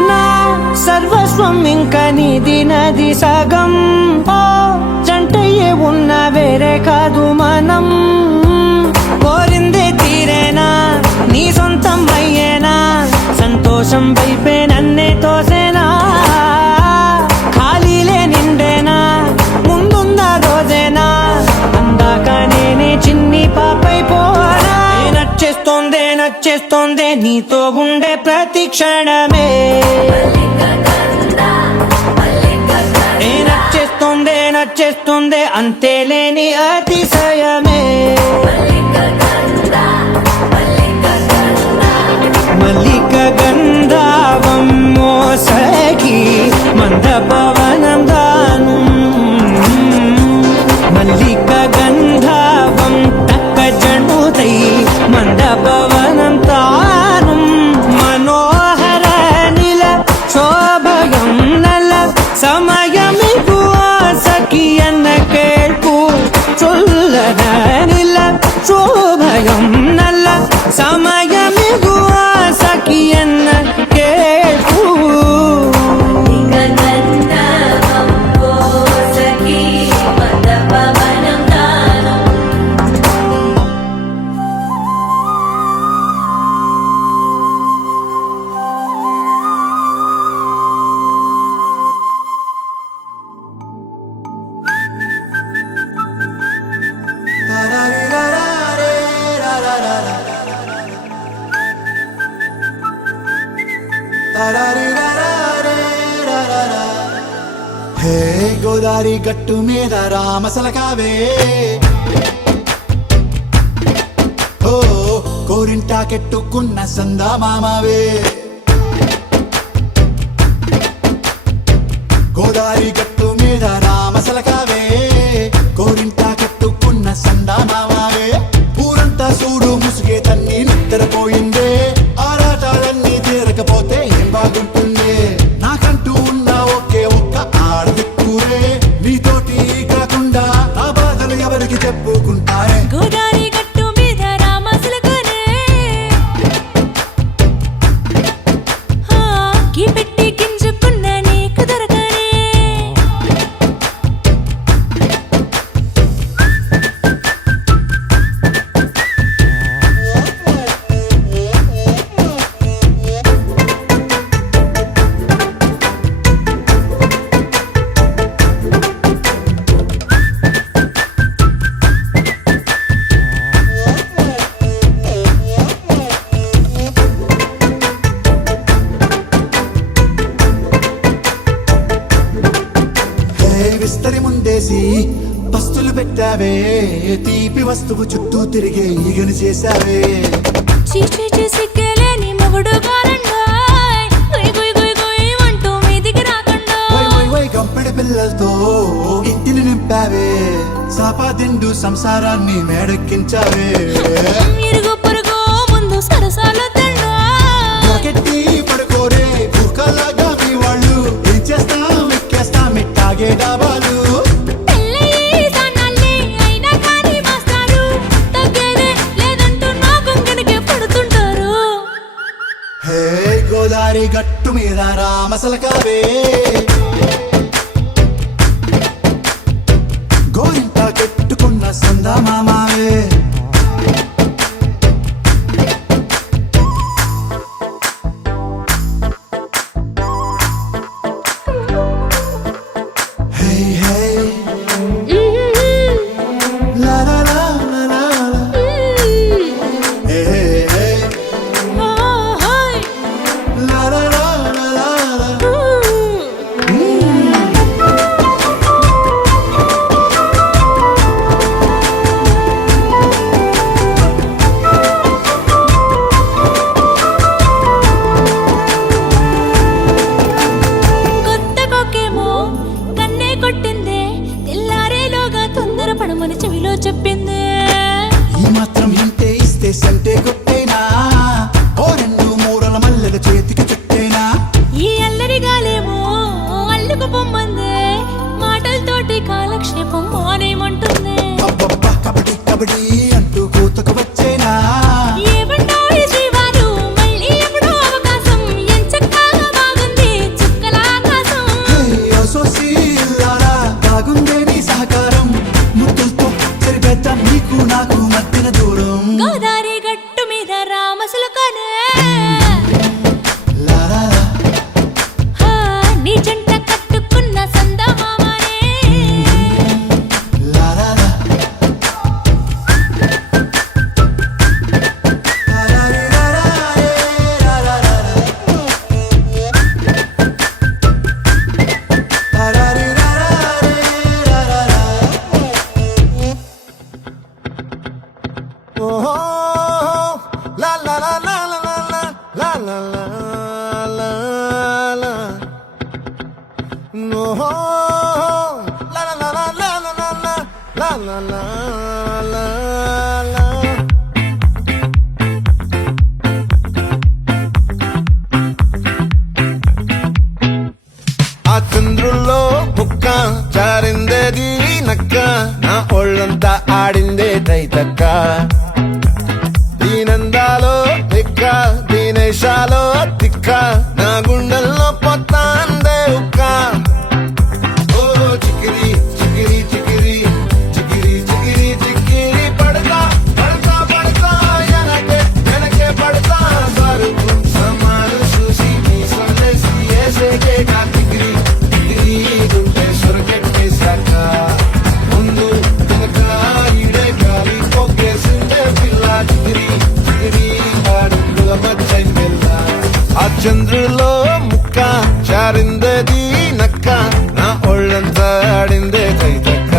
నా సర్వస్వం ఇంకా నీది నది సగం, ఓ జంటయ్యే ఉన్న వేరే కాదు మనం. కోరిందే తీరేనా నీ సొంతం అయ్యేనా, సంతోషం వైపే నన్నే తోసేనా. ఖాళీలే నిండేనా ముందున్న రోజేనా, అందాక నేనే చిన్ని పాపై పోనా. నచ్చేస్తోందే నచ్చేస్తోందే నీతో ఉండే ప్రతి క్షణమే. నచ్చేస్తోందే నచ్చేస్తోందే అంతేలేని అతిశయమే. మల్లిక గంధర్వం మోసకి మందపవనం దాను, మల్లిక గంధర్వం తక్కజణుతై మందపవనం తాను. మనోహర నీల శోభయం నల్ల సమయమిగు ఆసకి ఎన్న కేಳ್కు. చొల్లద నీల శోభయం నల్ల సమయమిగు ఆసకి ఎన్న కేಳ್కు. గంధర్వం మోసకి మందపవనం తాను. హే గోదారి గట్టు మీద రామసలకావే, ఓ కోరింటాకెట్టుకున్న సందా మామావే. గోదారి గట్టు మీద రామసలకావే, కోరింటాకెట్టుకున్న సందా మామావే. ఊరంతా చూడు ముసుగే తన్ని నిద్రపోయిందే, ఆరాటాలన్నీ తీరకపోతే ఏం బాగుంటుందే. నాకంటూ ఉన్న ఒకే ఒక్క ఆడదిక్కురే, నీతోటి కాకుండా నా బాధలు ఎవరికి చెప్పుకుంటారే. గోదారి గట్టు మీద రామసులకనే, కీ పెట్టి గింజుకున్న నీకు దొరకనే. పెట్టావే తీపి వస్తువు చుట్టూ తిరిగే ఈగని చేశావే చీచీ సిగ్గలేని మొగుడు గారండాయ్ గుయ్ గుయ్ గుయ్ గుయ్ అంటూ మీదికి రాకండా వై వై వై గంపెడి పిల్లలతో ఇంటిని నింపావే సాపాదిండు సంసారాన్ని మేడెక్కించావే ఇరుగు పొరుగు ముందు సరసాలు తండా రాకెట్టి పడుకోరే కుక్కలాగా మీ వాళ్ళు ఏం చేస్తాం ఎక్కేస్తాం ఇట్టాగే డాబాలు పెళ్ళయి సన్నాళ్ళే అయినా కానీ మాస్తారు తగ్గేదే లేదంటూ నా కొంగనికే పడుతుంటారు హే గోదారి గట్టు మీద రామసలకావే గోరింట కట్టుకున్న సందా మామావే హే హే లా లా లా లా లా లా. హే హే హే ఓహోయ్ లా లా లా లా లా లా. కొత్త కొక్కేమో కన్నే కొట్టిందే తెల్లారేలోగా తొందర పడమని చెవిలో చెప్పిందే ఈ మాత్రం ఇంటే ఇస్తే సంటే కొట్టేనా ఓ రెండు మూరల మల్లెల చేతికి చుట్టేనా ఈ అల్లరి గాలేమో అల్లుకు పొమ్మందే మాటలతోటి కాలక్షేపం మానేమంటుంది అబ్బబ్బా కబడ్డీ కబడ్డీ అంటూ కూతకు వచ్చేనా ఏమంటారు శ్రీవారు మళ్ళీ ఎప్పుడో అవకాశం ఎంచక్కా బాగుంది చుక్కల ఆకాశం హే అసోసి ఇల్లారా బాగుందే నీ సహకారం ముద్దులతో సరిపెద్దాం నీకు నాకు మధ్యన దూరం గోదారి గట్టు మీద రామసులకనే లా లా లా. హా, నీ జంట కట్టుకున్న సందమామనే లా లా లా. లా లా రీ లా లా రే లా లా లా లా. లా లా రీ లా లా రే లా లా లా. ఓహో లా లా లా లా లా లా లా లా లా లా. ఓహో లా లా లా లా లా లా లా లా లా లా లా. ఆ చంద్రుల్లో బుక్క జారిందేది నక్క నా ఒళ్ళంతా ఆడిందే తైతక్క దీనందాలో తిక్క దీనేశాలో తిక్క నా గుండెల్లో పొత్తాందే ఉక్క ఓ చికిరి చికిరి చికిరి చికిరి చికిరి చికిరి పడతా పడతా పడతా ఎనకే ఎనకే పడతా సరుకు సమాలు చూసి నీ సందేశి ఏసేకే కా చికిరి చికిరి గుంటే సొరకెట్టేశాక ముందు వెనక ఈడే గాలి పొగ్గేసిందే పిల్ల చికిరి చికిరి అడుగుల మధ్య పిల్ల ఆ చంద్రులో ముక్క జారిందేది నక్క నా ఒళ్ళంతా ఆడిందే తైతక్క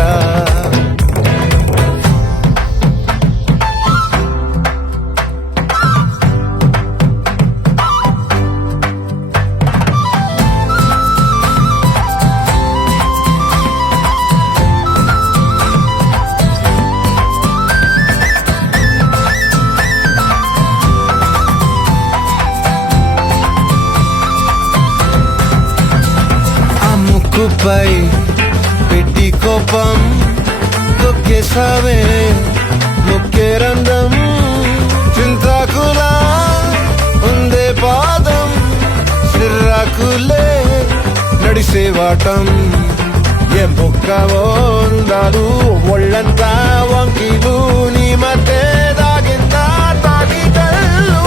ఆ ముక్కుపై పెట్టి కోపం తొక్కేసావే ముక్కే రంధ్రం చింతాకులా ఉందే పాదం సిర్రాకులే నడిసేవాటం ఏ బొక్కవో ఉండాలు ఒళ్ళంతా వంకీలు నీ మధ్య దాగిందా తాగిటల్లు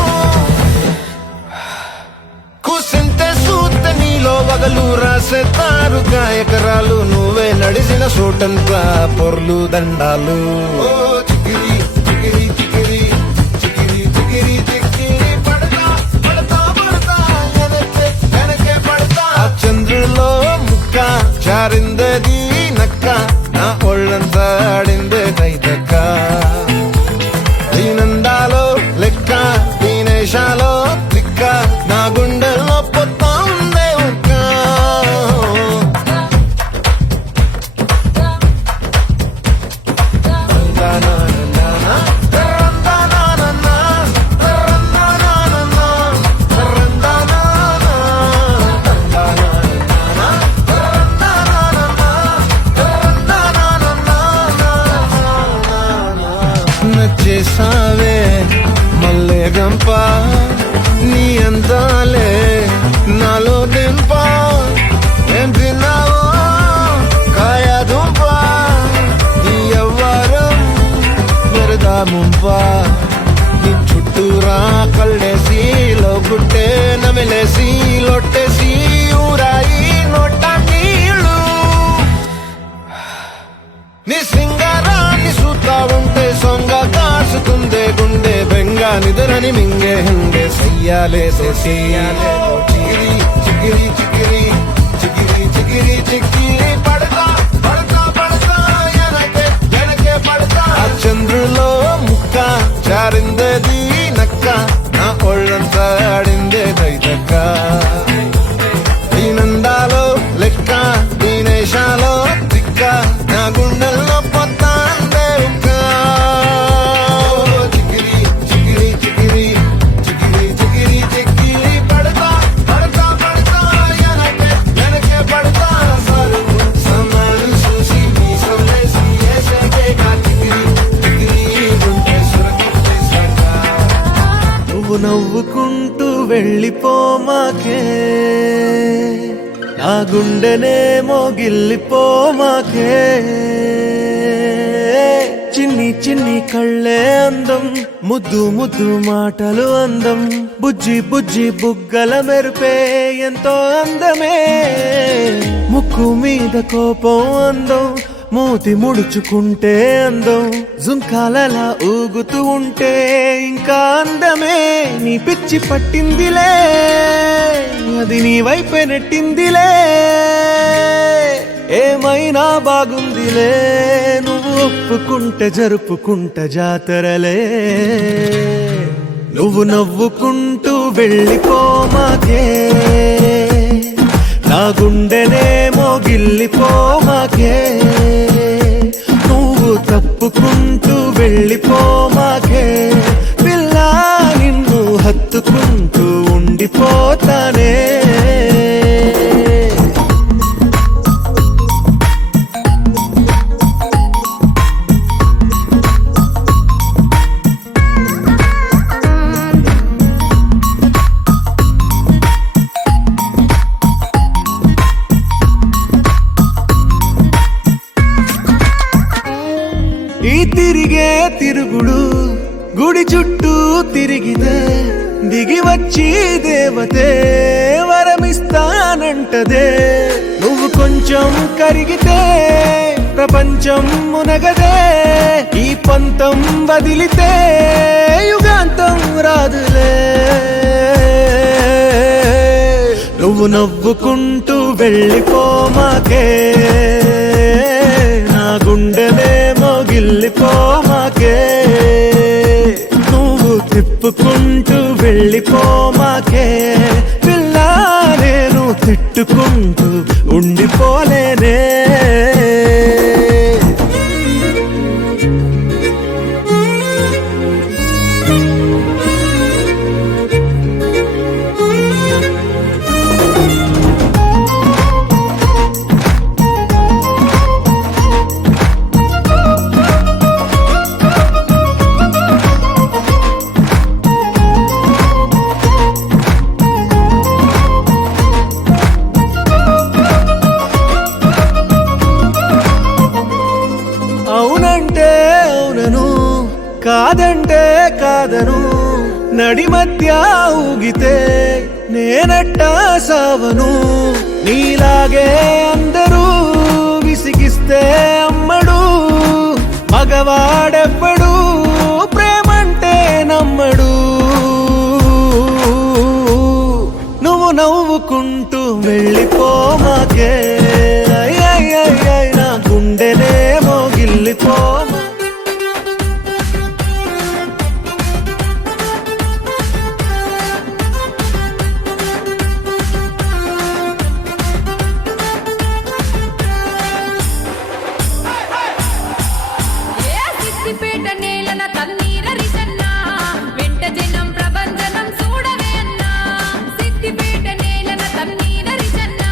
కూసింతే సూత్త నీలో వగలు రాసేతారుగా ఎకరాలు నువ్వే నడిసిన చోటంతా పొర్లు దండాలు ఓ చికిరి చికిరి చికిరి చికిరి చికిరి చికిరి పడతా పడతా పడతా వెనకే వెనకే పడతా ఆ చంద్రులో ముక్క జారిందది నక్క నా ఒళ్ళంతా ఆడింది గంప నీ అందాలే నాలో దింప ఏం తిన్నావో కాయ దుంప నీ ఎవ్వరం మెరదా ముంప నీ చుట్టూరా కళ్ళేసి లోగుట్టే నమిలేసి లొట్టేసి ఊరాయి నోట నీళ్ళు నీ సింగారాన్ని చూస్తా ఉంటే సొంగ కాసుకుందే గుండె బెంగ నిదరని మింగే హంగే సయ్యాలే సయ్యాలే చిగిరి చిగిరి చిగిరి చిగిరి చిగిరి చిగిరి పడతా పడతా పడతా ఎనకే ఎనకే పడతా చంద్రులో ముక్క జారిందేది నక్క నా ఒళ్ళంతా ఆడిందే దైదక్క దీనందాలో లెక్క దీనేశాలో తిక్క నా గుండెల్లో పొత్తాందే ఉక్క చిగిరి చిగిరి చిగిరి చిగిరి చిగిరి చిగిరి పడతా పడతా పడతా ఎనకే ఎనకే పడతా సరుకు సమాలు చూసి నీ సొల్లేసి ఏసేకే కా చిగిరి చిగిరి గుంటె సురకిట్టేశాక నువ్వు నవ్వుకుంటూ వెళ్ళిపోమాకే నా గుండెనేమో గిల్లిపోమాకే చిన్ని చిన్ని కళ్ళే అందం ముద్దు ముద్దు మాటలు అందం బుజ్జి బుజ్జి బుగ్గల మెరుపే ఎంతో అందమే ముక్కు మీద కోపం అందం మూతి ముడుచుకుంటే అందం జుంకాలలా ఊగుతూ ఉంటే ఇంకా అందమే నీ పిచ్చి పట్టిందిలే అది నీ వైపే నెట్టిందిలే ఏమైనా బాగుందిలే నువ్వు ఒప్పుకుంటే జరుపుకుంట జాతరలే నువ్వు నవ్వుకుంటూ వెళ్ళిపోమాకే నా గుండెనేమో గిల్లిపోమాకే నువ్వు తప్పుకుంటూ వెళ్ళిపోమాకే పిల్ల నిన్ను హత్తుకుంటూ ఉండిపోతానే ఈ తిరిగే తిరుగుడు గుడి చుట్టూ తిరిగితే దిగి వచ్చి దేవతే వరమిస్తానంటదే నువ్వు కొంచెం కరిగితే ప్రపంచం మునగదే ఈ పంతం వదిలితే యుగాంతం రాదులే నువ్వు నవ్వుకుంటూ వెళ్ళిపోమాకే నా గుండెనేమో గిల్లిపోమాకే నువ్వు తిప్పుకుంటూ వెళ్ళిపోమాకే పిల్ల నేను తిట్టుకుంటూ ఉండిపోలేనే అవునంటే అవునను కాదంటే కాదను నడి మధ్య ఊగితే నేనట్టా సావను నీలాగే అందరూ విసిగిస్తే అమ్మడు మగవాడెవ్వడు ప్రేమంటే నమ్మడు నువ్వు నవ్వుకుంటూ వెళ్ళిపోమాకే నా గుండెనేమో గిల్లిపోమా సిద్దిపేట నేలన తన్నీర రిసన్న వెంట జనం ప్రభంజనం చూడవే అన్నా సిద్దిపేట నేలన తన్నీర రిసన్న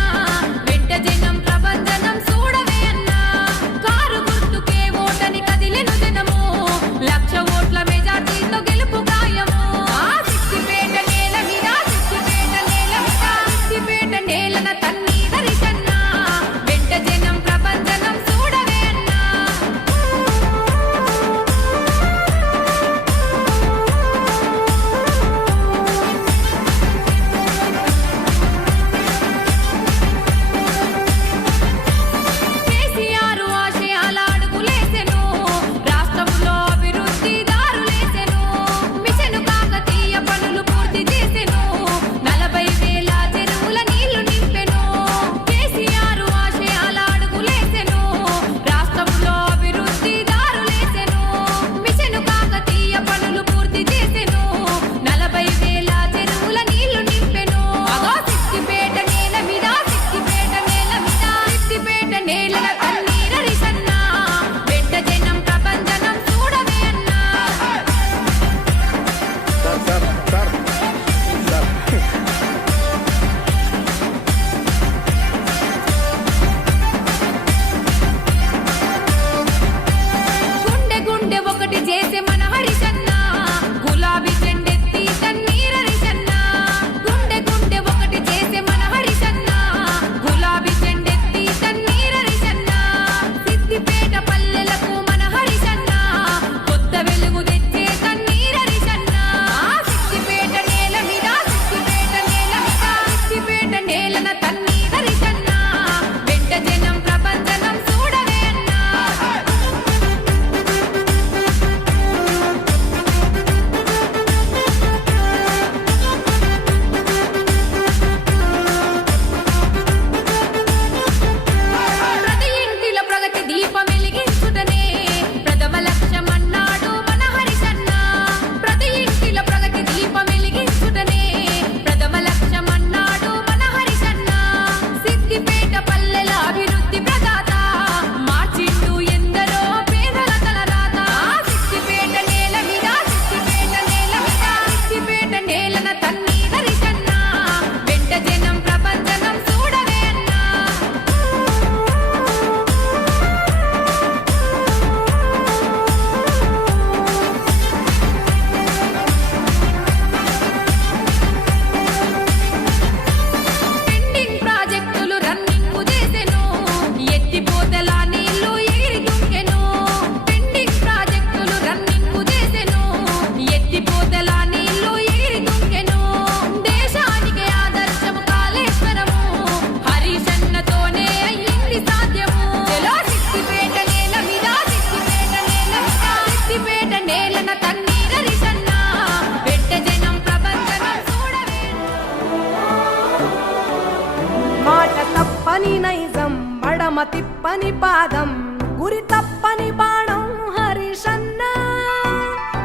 మడమ తిప్పని పాదం గురి తప్పని బాణం హరిషన్న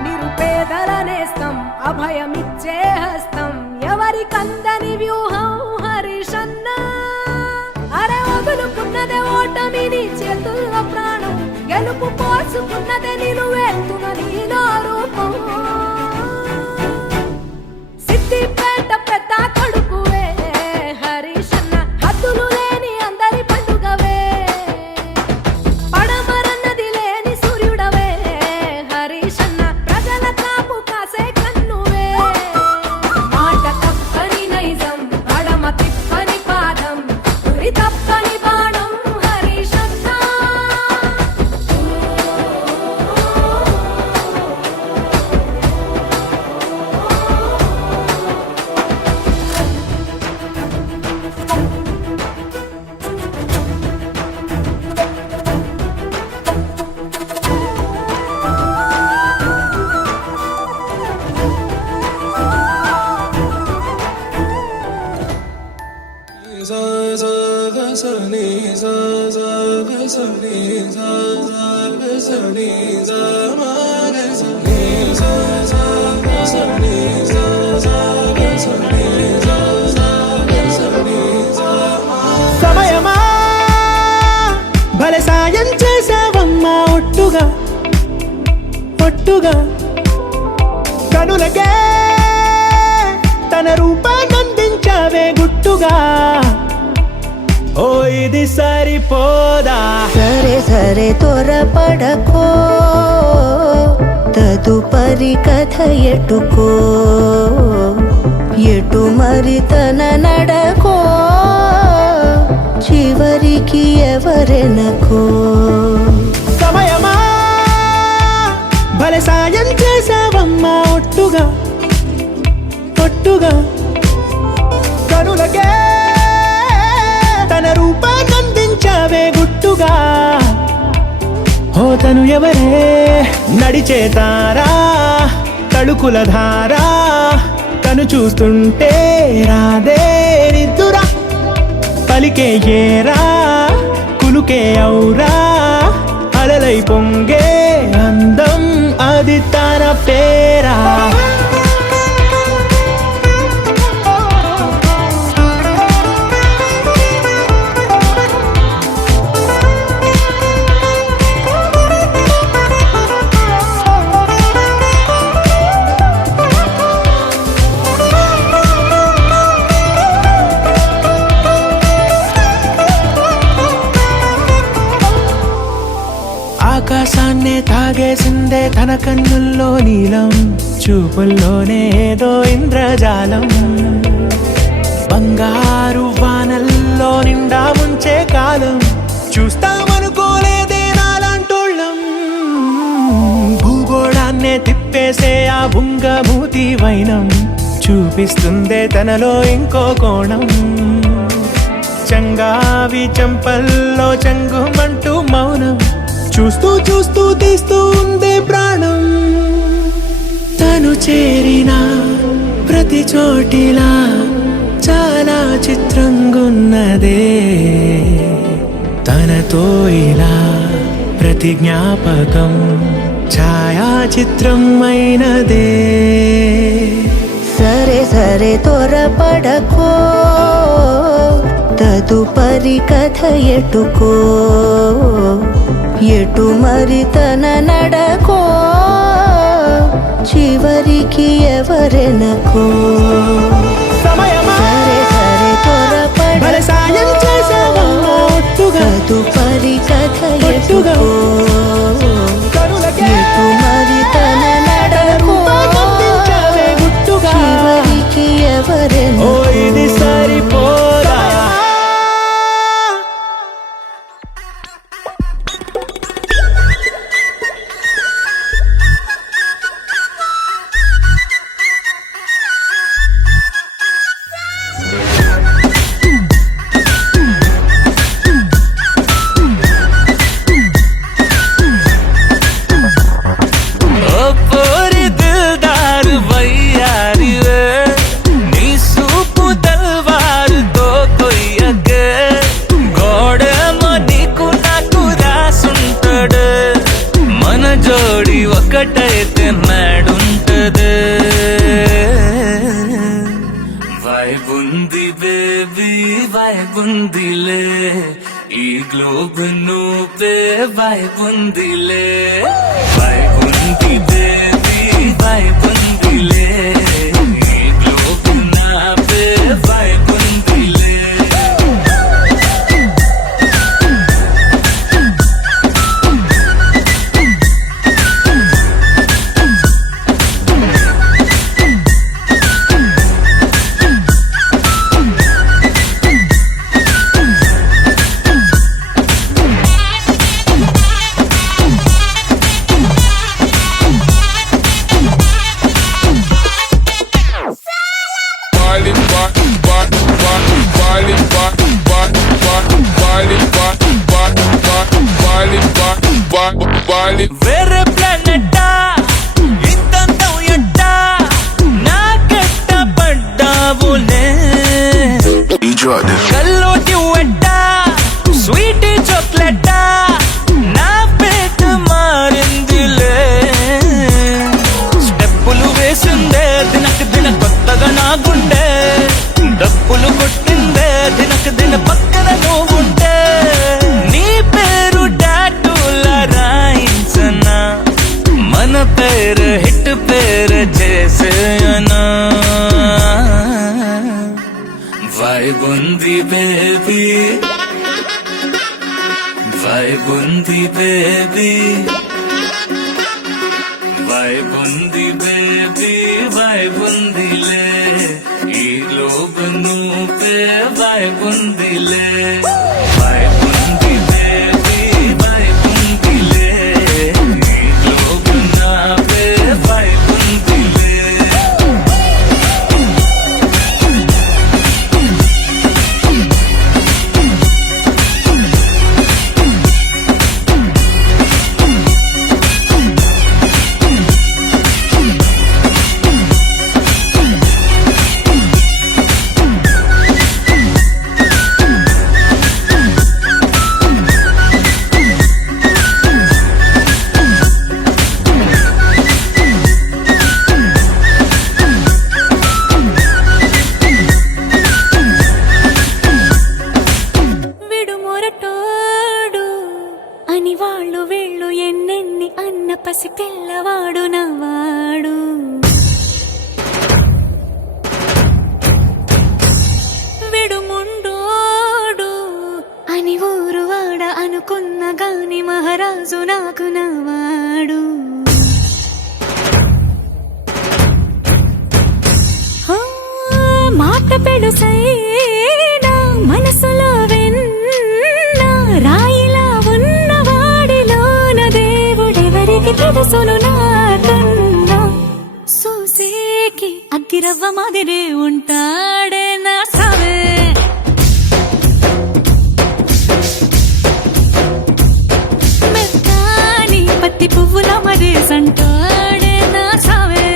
నిరుపేదల నేస్తం అభయమిచ్చే హస్తం ఎవరికందని వ్యూహం హరిషన్న అరే వదులుకున్నదే ఓటమిని చేతుల్లో ప్రాణం గెలుపు పోసుకున్నదే నిలువెత్తున నీలో రూపం సిద్దిపేట పెద్ద కొడుకువే హరిషన్న హద్దులు లేని అందరి పండుగవే పడమరన్నది లేని సూర్యుడవే హరిషన్న ప్రజల కాపు కాసే కన్నువే మాట తప్పని నైజం పడమ తిప్పని పాదం గురి తప్పని బాణం హరిషన్న సమయమా భలే సాయం చేసావమ్మా ఒట్టుగా ఒట్టుగా కనులకే తన రూపాన్నందించావే గుట్టుగా ఓ ఇది సరిపోదా సరే సరే త్వరపడకో తదుపరి కథ ఎటుకో ఎటు మరి తన నడకో చివరికి ఎవరెనకో సమయమా భలే సాయం చేసావమ్మా ఒట్టుగా ఒట్టుగా కనులకే తన రూపాన్నందించావే గుట్టుగా ఓ తను ఎవరే నడిచే తారా తడుకుల ధారా తను చూస్తుంటే రాదే నిద్దురా పలికే ఏరా కులుకే ఔరా అలలై పొంగే అందం అది తన పేరా ఆకాశాన్నే తాగేసిందే తన కన్నుల్లో నీలం చూపుల్లోనే ఏదో ఇంద్రజాలం బంగారు వానల్లో నిండా ముంచే కాలం చూస్తామనుకోలేదే నాలాంటోళ్ళం భూగోళాన్నే తిప్పేసే ఆ బుంగమూతి వైనం చూపిస్తుందే తనలో ఇంకో కోణం చంగావి చెంపల్లో చెంగుమంటూ మౌనం చూస్తూ చూస్తూ తీస్తూ ఉందే ప్రాణం తను చేరిన ప్రతి చోటిలా చాలా చిత్రంగున్నదే తనతో ఇలా ప్రతి జ్ఞాపకం ఛాయాచిత్రం అయినదే సరే సరే త్వరపడకో తదుపరి కథ ఎటుకో ఎటు మరి తన నడకో చివరికి ఎవరెనకో సమయమా సరే సరే భలే సాయం చేసావమ్మా ఒట్టుగా తదుపరి కథ ఒట్టుగా ఎటుకో కనులకే ఎటు మరి తన నడకో రూపాన్నందించావే గుట్టుగా చివరికి ఓ ఎవరెనకో ఇది సరిపోదా వైబుందిలే ఈ గ్లోబ్ నువ్వే వైబుందిలే వైబుంది బేబీ వైబుందిలే ఈ గ్లోబ్ నావే వైబుందిలే వేరే ప్లానెట్టా ఇంతంతం ఎట్టా నాకెట్ట పడ్డావులే కల్లోటి వెట్టా స్వీట్ చాక్లెట్టా నా పేట మారిందిలే స్టెప్పులు వేసిందే దినకు దిన కొత్తగా నా గుండె డప్పులు కొట్టిందే దినకు దిన పక్కన నువ్వుంటే నీ పేరు టాటూల రాయించనా మన పేరు హిట్ పేరు చేసేయనా వైబుంది బేబీ వైబుంది బేబీ వైబుంది బేబీ వైబుందిలే ఈ గ్లోబ్ నువ్వే వైబుందిలే వైబుంది బేబీ వైబుందిలే ఈ గ్లోబ్ నావే వైబుందిలే విడు మొరటోడు అని వాళ్ళు వీళ్ళు ఎన్నెన్ని అన్న పసి పిల్లవాడు నవ్వాడు విడు ముండోడు అని ఊరు వాడ అనుకున్న గాని మహారాజు నాకు నవ్వాడు ఆ, మాట పెడుసైనా మనసులో వెన్న రాయిలా ఉన్నవాడిలోన దేవుడెవరికి తెలుసును నాకన్నా సూసేకి అగ్గిరవ్వ మాదిరి ఉంటాడే నా సవే మెత్తాని పత్తి పువ్వుల మరి సంటాడే నా సవే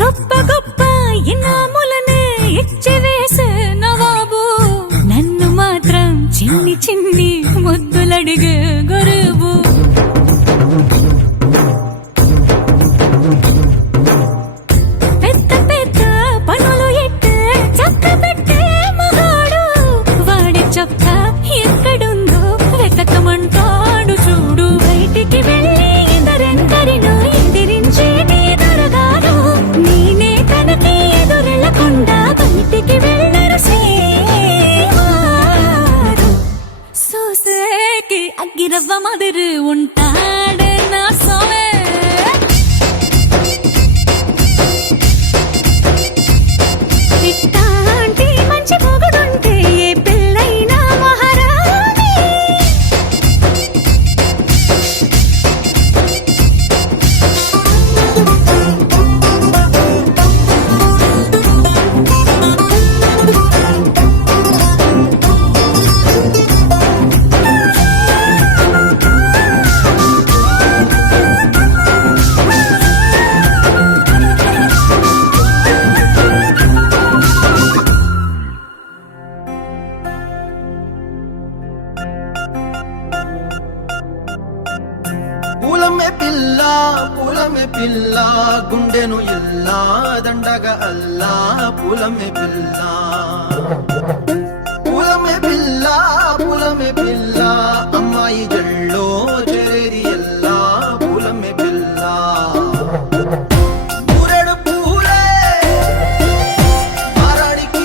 గొప్ప గొప్ప ఇనాములనే ఇచ్చి వేసే నవాబు నన్ను మాత్రం చిన్ని చిన్ని ముద్దులడిగే గరువు పెద్ద పెద్ద పనులు ఎట్టే చక్క పెట్టే మగాడు వాడి చొక్క ఎక్కడుందో వెతకమంటాడు చూడు బయటికి వెళ్ళి ఇద్దరెందరినో ఎదిరించేటి దొరగారు నేనే తనకి ఎదురెళ్ళకుండా బయటికి వెళ్ళరు సేవారు సోసేకి అగ్గిరవ్వ మదురు ఉంటాడే నా సోమే ఇట్టాంటి మంచి మొగుడుంటే ఏ పిల్లైనా మహారాణి పూలమే పిల్ల గుండెను ఎల్లా దండగా అల్లా పూలమే పిల్ల పూలమే పిల్ల అమ్మాయి జల్లో చేరేది ఎల్లా పూలమే పిల్ల ఊరెడు పూలే మారాడికి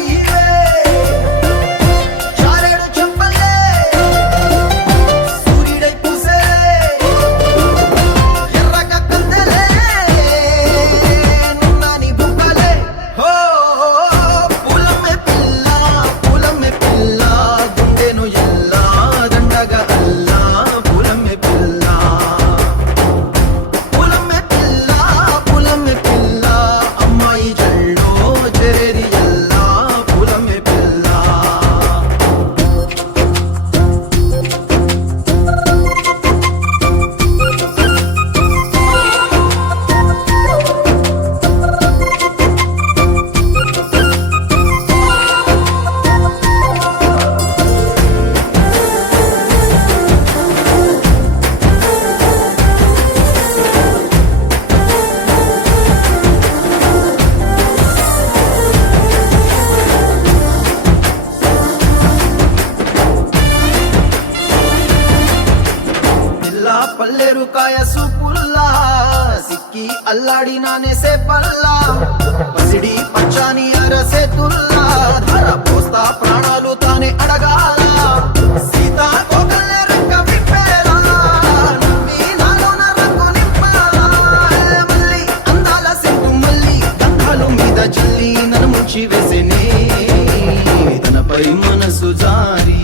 చారెడు చెప్పలే సూర్యుడై పూసే ఎర్రగా కందలే నున్నాని బుక్కలే హో పూలమే పిల్ల గుండెను ఎల్లా దండగా అల్లా పూలమే పిల్ల అమ్మాయి జల్లో చేరేది ఎల్లా పూలమే పిల్ల పిల్ల పల్లెరు కాయ సూపుల్లా సిక్కి అల్లాడి నానేసే పల్లా పసిడి పచ్చాని అరసే తుల్లా ధర పోస్తా ప్రాణాలు తానే అడగాల సీతా కోకల్లే రంగ విప్పేలా నవ్వి నాలోన రంగు నింపాలా మళ్ళీ అందాల సెంటు మళ్ళీ గంధాలు మీద జల్లి నన్ను ముంచి వేసేనే తనపై మనసు జారి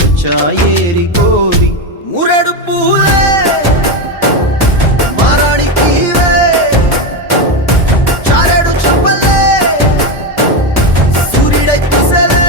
వచ్చాయేరి కోరి ఊరెడు పూలే మారాడికి చారెడు చెప్పలే సూర్యుడై పూసలే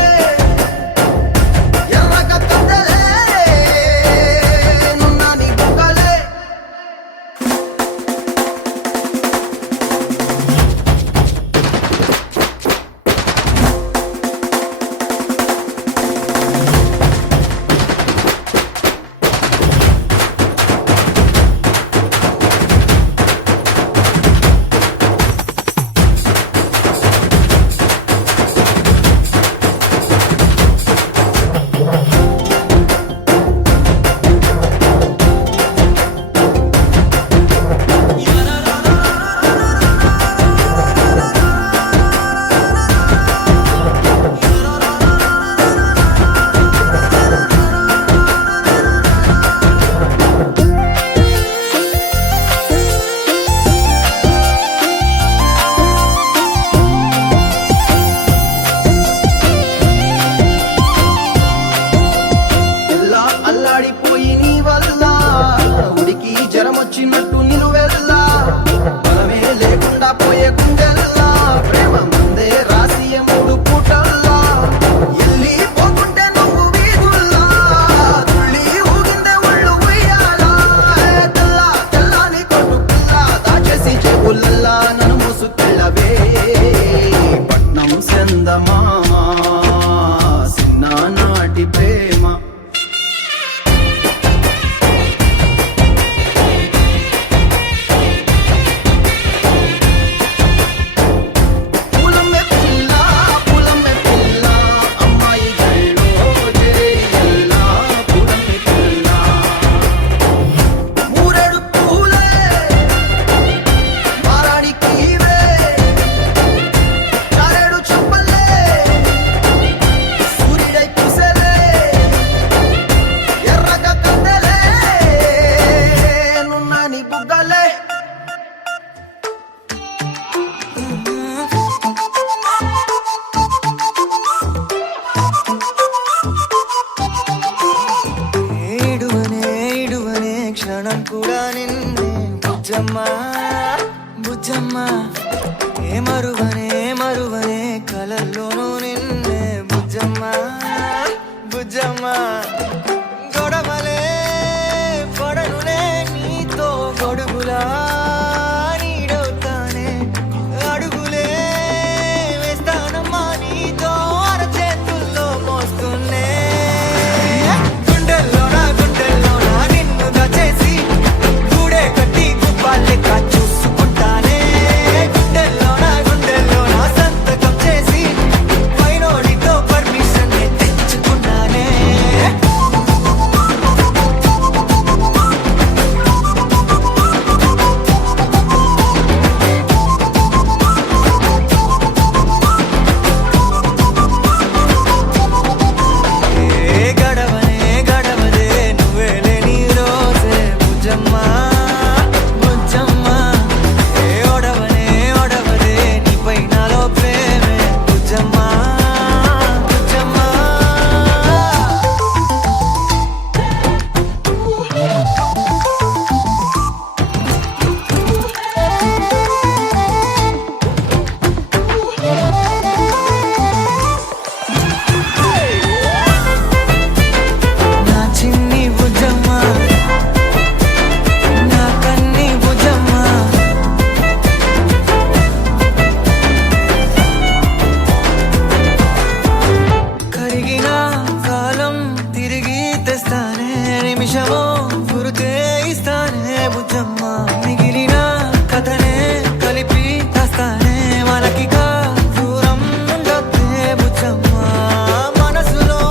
బుజ్జమ్మ బుజ్జమ్మ ఏ మరువనే కలల్లోనూ నిన్నే బుజ్జమ్మ బుజ్జమ్మ గొడవలే పడనులే నీతో గొడుగులా నీడవుతానే అడుగులే వేస్తానమ్మా నీతో అరచేతుల్లో మోస్తున్నే గుండెల్లోనా నిన్ను దచేసి గూడే కట్టి గుప్పాలెక్క చూసుకుంటానే గుండెల్లోనా సంతకం చేసి పైనోడితో పర్మిషన్ తెచ్చుకున్నానే గడవదే నువ్వే లేని రోజే బుజ్జమ్మ బుజ్జమ్మ ఓడవదే నీపై నాలో ప్రేమే బుజ్జమ్మ బుజ్జమ్మ నా చిన్ని బుజ్జమ్మ నా కన్ని బుజ్జమ్మ కరిగిన కాలం తిరిగి తెస్తానే నిమిషమో గురుతే ఇస్తానే బుజ్జమ్మ మిగిలిన కథనే కలిపి తెస్తానే మనకిక దూరం ఉండొద్దే బుజ్జమ్మ మనసులో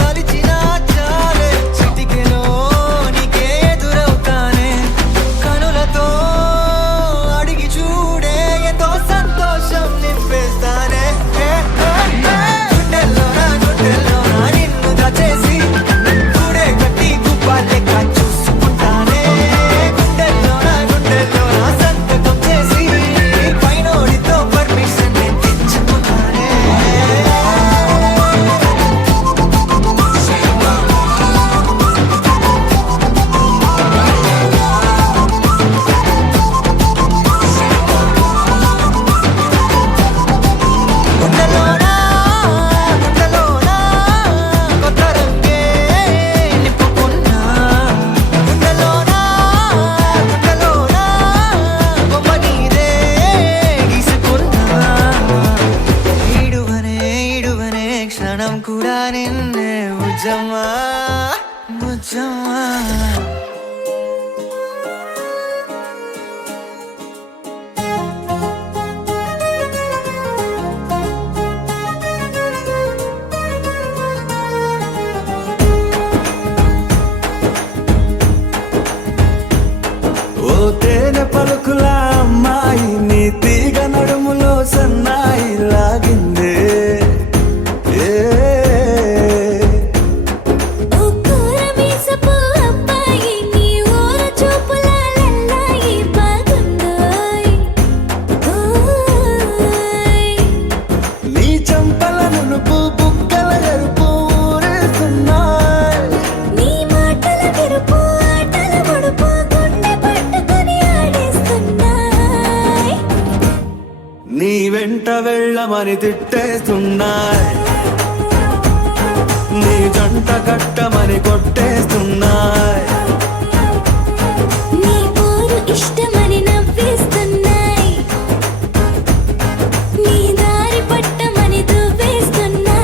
తలిచిన చాలే చిటికెలో నీకే ఎదురవుతానే కనులతో అడిగి చూడే ఎంతో సంతోషం నింపేస్తానే గుండెల్లోనా నిన్ను దచేసి గూడే కట్టి గుప్పాలెక్క చూసుకుంటానే గుండెల్లోనా సంతకం చేసి పైనోడితో పర్మిషన్ తెచ్చుకున్నానే గుండెల్లోనా కొత్త రంగే నింపుకున్నా గుండెల్లోనా బొమ్మ నీదే గీసుకున్నా ఈడువనే క్షణం కూడా నిన్నే బుజ్జమ్మ బుజ్జమ్మ ఓ తేనె పలుకుల అమ్మాయి నీ తీగ నడుములో సన్నాయి లాగిందే ఏ ఓ కూరమీసపు అబ్బాయి నీ ఊర చూపుల లల్లాయి బాగుందోయ్ ఓయ్ నీ చంపల నునుపు బుగ్గల ఎరుపు ఊరేస్తున్నాయి నీ మాటల విరుపు ఆటల ముడుపు గుండె పట్టుకొని ఆడేస్తున్నాయ్ నీ వెంట వెళ్ళమని తిట్టేస్తున్నాయి నీ జంట కట్టమని కొట్టేస్తున్నాయి నీ ఊరు ఇష్టమని నవ్వేస్తున్నాయ్ నీ దారి పట్టమని దువ్వేస్తున్నాయ్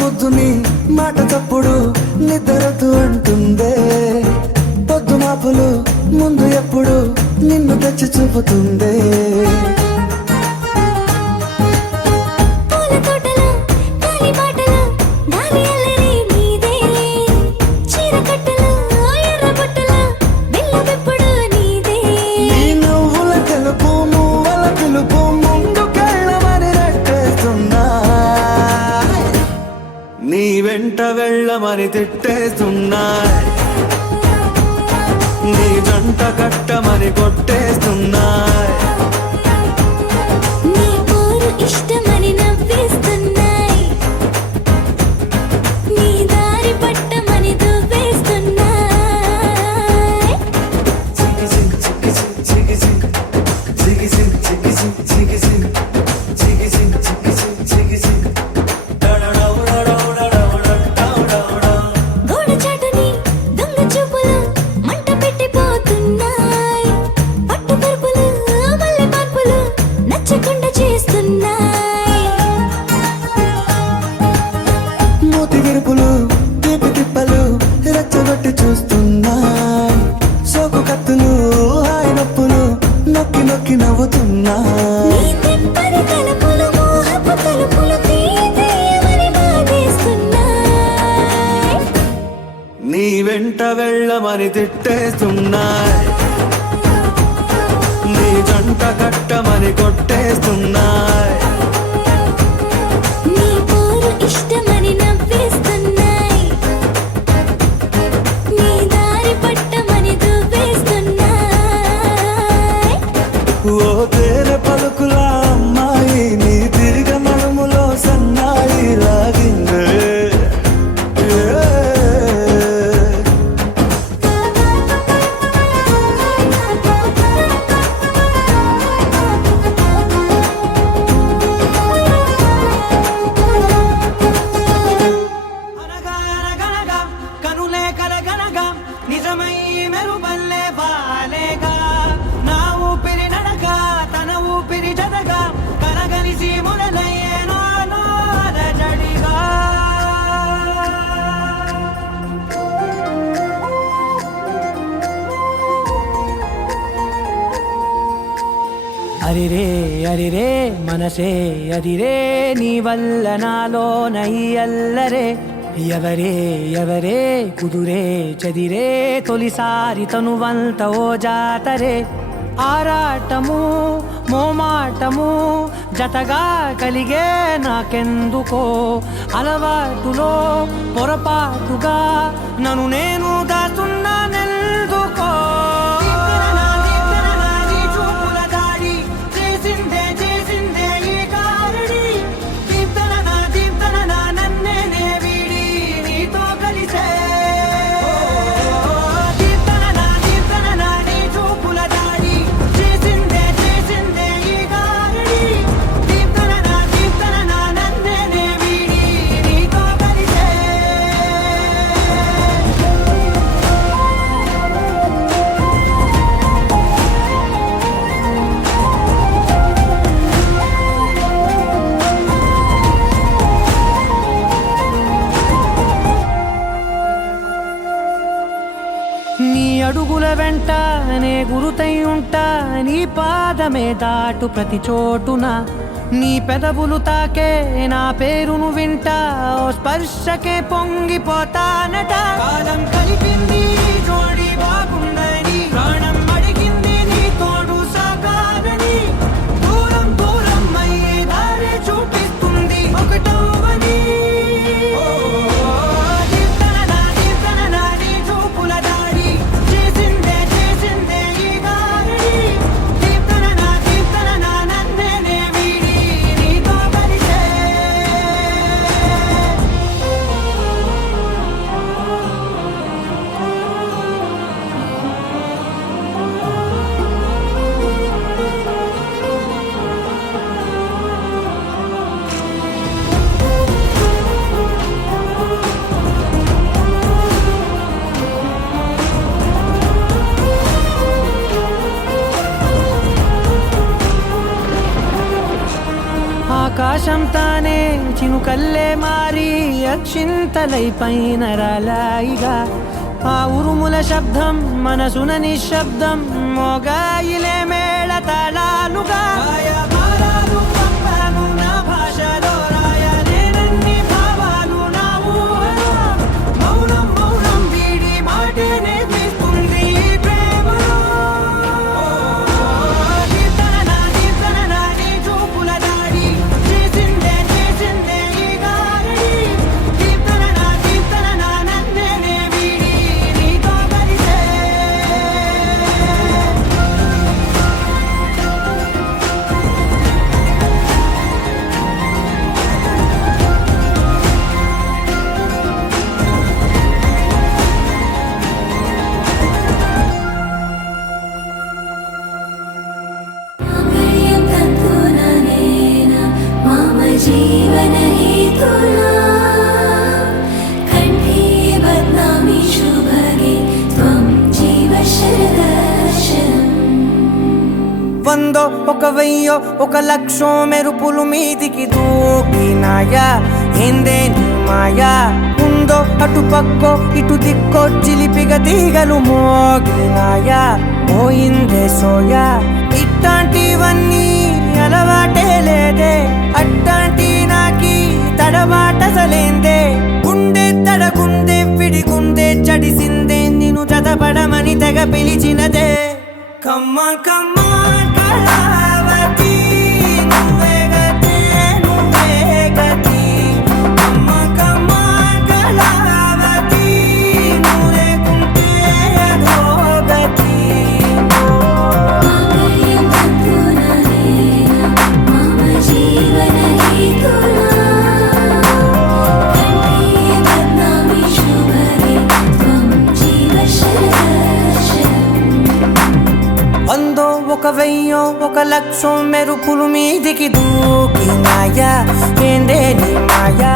ముద్దు నీ మాట తప్పుడు నిద్రతూ అంటుందే పొద్దు మాపులు ముందు ఎప్పుడు నిన్ను తెచ్చి చూపుతుందే పూల తోటలో గాలి బాటలో గాలి అల్లరి నీదేలే చీర కట్టలో ఎర్ర బట్టలో బిల్ల విప్పుడు నీదే నీ నువ్వుల తెలుపు మువ్వల పిలుపు ముందుకెళ్ళమని నెట్టేస్తున్నా నీ వెంట వెళ్ళమని తిట్టేస్తున్నాయి, నీ జంట కట్టమని కొట్టేస్తున్నాయి. నీ పోరు ఇష్టమని నవ్వేస్తున్నాయి, నీ దారి పట్టమని దువ్వేస్తున్నాయి. గోడచాటుని దొంగ చూపులు మంట పెట్టిపోతున్నాయి, పట్టు పరుపులు మల్లె మార్పులు నచ్చకుండా చేస్తున్నాయి. మోతి విరుపులు తీపి తిప్పలు రెచ్చగొట్టి చూస్తున్నాయి, సోకు కత్తులు హాయి నొప్పులు నొక్కి నొక్కి నవ్వుతున్నాయి. నీ తెప్పని తలుపులు మోహపు తలుపులు తీయమని బాధేస్తున్నాయి. నీ వెంట వెళ్ళమని తిట్టేస్తున్నాయి, నీ జంట కట్టమని కొట్టేస్తున్నాయి. నీ పోరు ఇష్టమని నవ్వేస్తున్నాయి, నీ దారి పట్టమని దువ్వేస్తున్నాయి. ఓ తేనె పలుకుల అమ్మాయి నీ తిరిగ నడుములో సన్నాయి లాగిందే. అనగనగనగా కనులే కలగనగా నిజమై మెరుపల్లే వాలేగా, నా ఊపిరి నడక తన ఊపిరి జతగా కలగలిసి మొదలయ్యేనో అలజడిగా. అరిరే అరిరే మనసే అరిరే నీ వల్ల నాలో నై అల్లరే, ఎవరే ఎవరే కుదురే చదిరే తొలిసారి తనువంత ఓ జాతరే. ఆరాటము మోమాటము జతగా కలిగే నాకెందుకో, అలవాటులో పొరపాటుగా నన్ను నేను దాస్తున్నానెందుకో. నీ అడుగుల వెంట నే గురుతై ఉంటా, నీ పాదమే దాటు ప్రతి చోటున, నీ పెదవులు తాకే నా పేరును వింటా, ఓ స్పర్శకే పొంగిపోతానట. కాలం కలిపింది జోడి బాగుందని, ప్రాణం అడిగింది నీ తోడు సాగాలని, దూరం దూరం అయ్యే దారి చూపిస్తుంది ఒకటవని. ఆకాశం తానే చినుకల్లే మారి అక్షింతలై పైన రాలాయిగా, ఆ ఉరుముల శబ్దం మనసున నిశ్శబ్దం మోగాయిలే మేళ తాళాలుగా. నా భాషలో రాయలేనన్ని భావాలు నా ఊహలో, మౌనం మౌనం వీడి మాటే నేర్పిస్తుంది ప్రేమలో. చూపుల దాడి చేసిందే చేసిందే ఈ గాలి, దీప్తన నా వందో ఒక వెయ్యో ఒక లక్షో మెరుపులు మీదికి దూకినాయా ఏందే నీ మాయా ఉందో అటు పక్కో ఇటు దిక్కో చిలిపిగ తీగలు మోగినాయా పోయిందే సోయా ఇట్లాంటివన్నీ అలవాటే లేదే అట్లాంటి నాకి తడబాటసలేందే గుండె తడగుందే విడిగుందే చడిసిందే నిన్ను చదపడమని తెగ పిలిచినదే కమ్మ కమ్మ కళావతి నువ్వే గతే నువ్వే గతి కమ్మ కమ్మ కళావతి నువ్వు లేకుంటే అధోగతి మమ జీవన హేతునా కంఠే బద్నామి శుభగే త్వం జీవ శరశం వందో ఒక వెయ్యో ఒక లక్షో మెరుపులు మీదికి దూకినాయా ఏందే నీ మాయా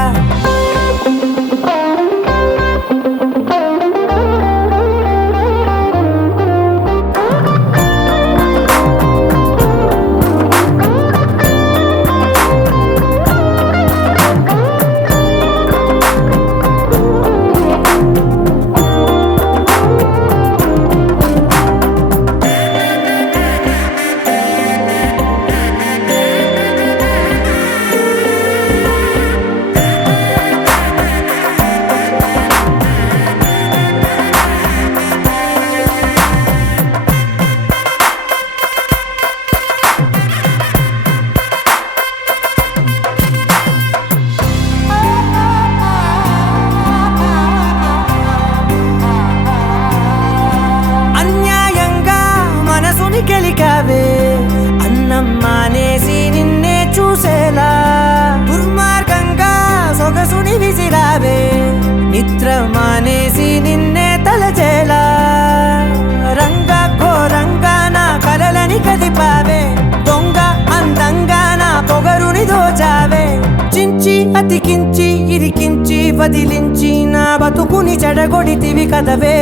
అన్యాయంగా మనసుని గెలికావే అన్నం మానేసి నిన్నే చూసేలా దుర్మార్గంగా సొగసుని విసిరావే నిద్ర మానేసి నిన్నే తలచేలా రంగా ఘోరంగా నా కలలని కదిపావే దొంగ అందంగా నా పొగరుని దోచావే చించి అతికించి ఇరికించి వదిలించి నా బతుకుని చెడగొడితివి కదవే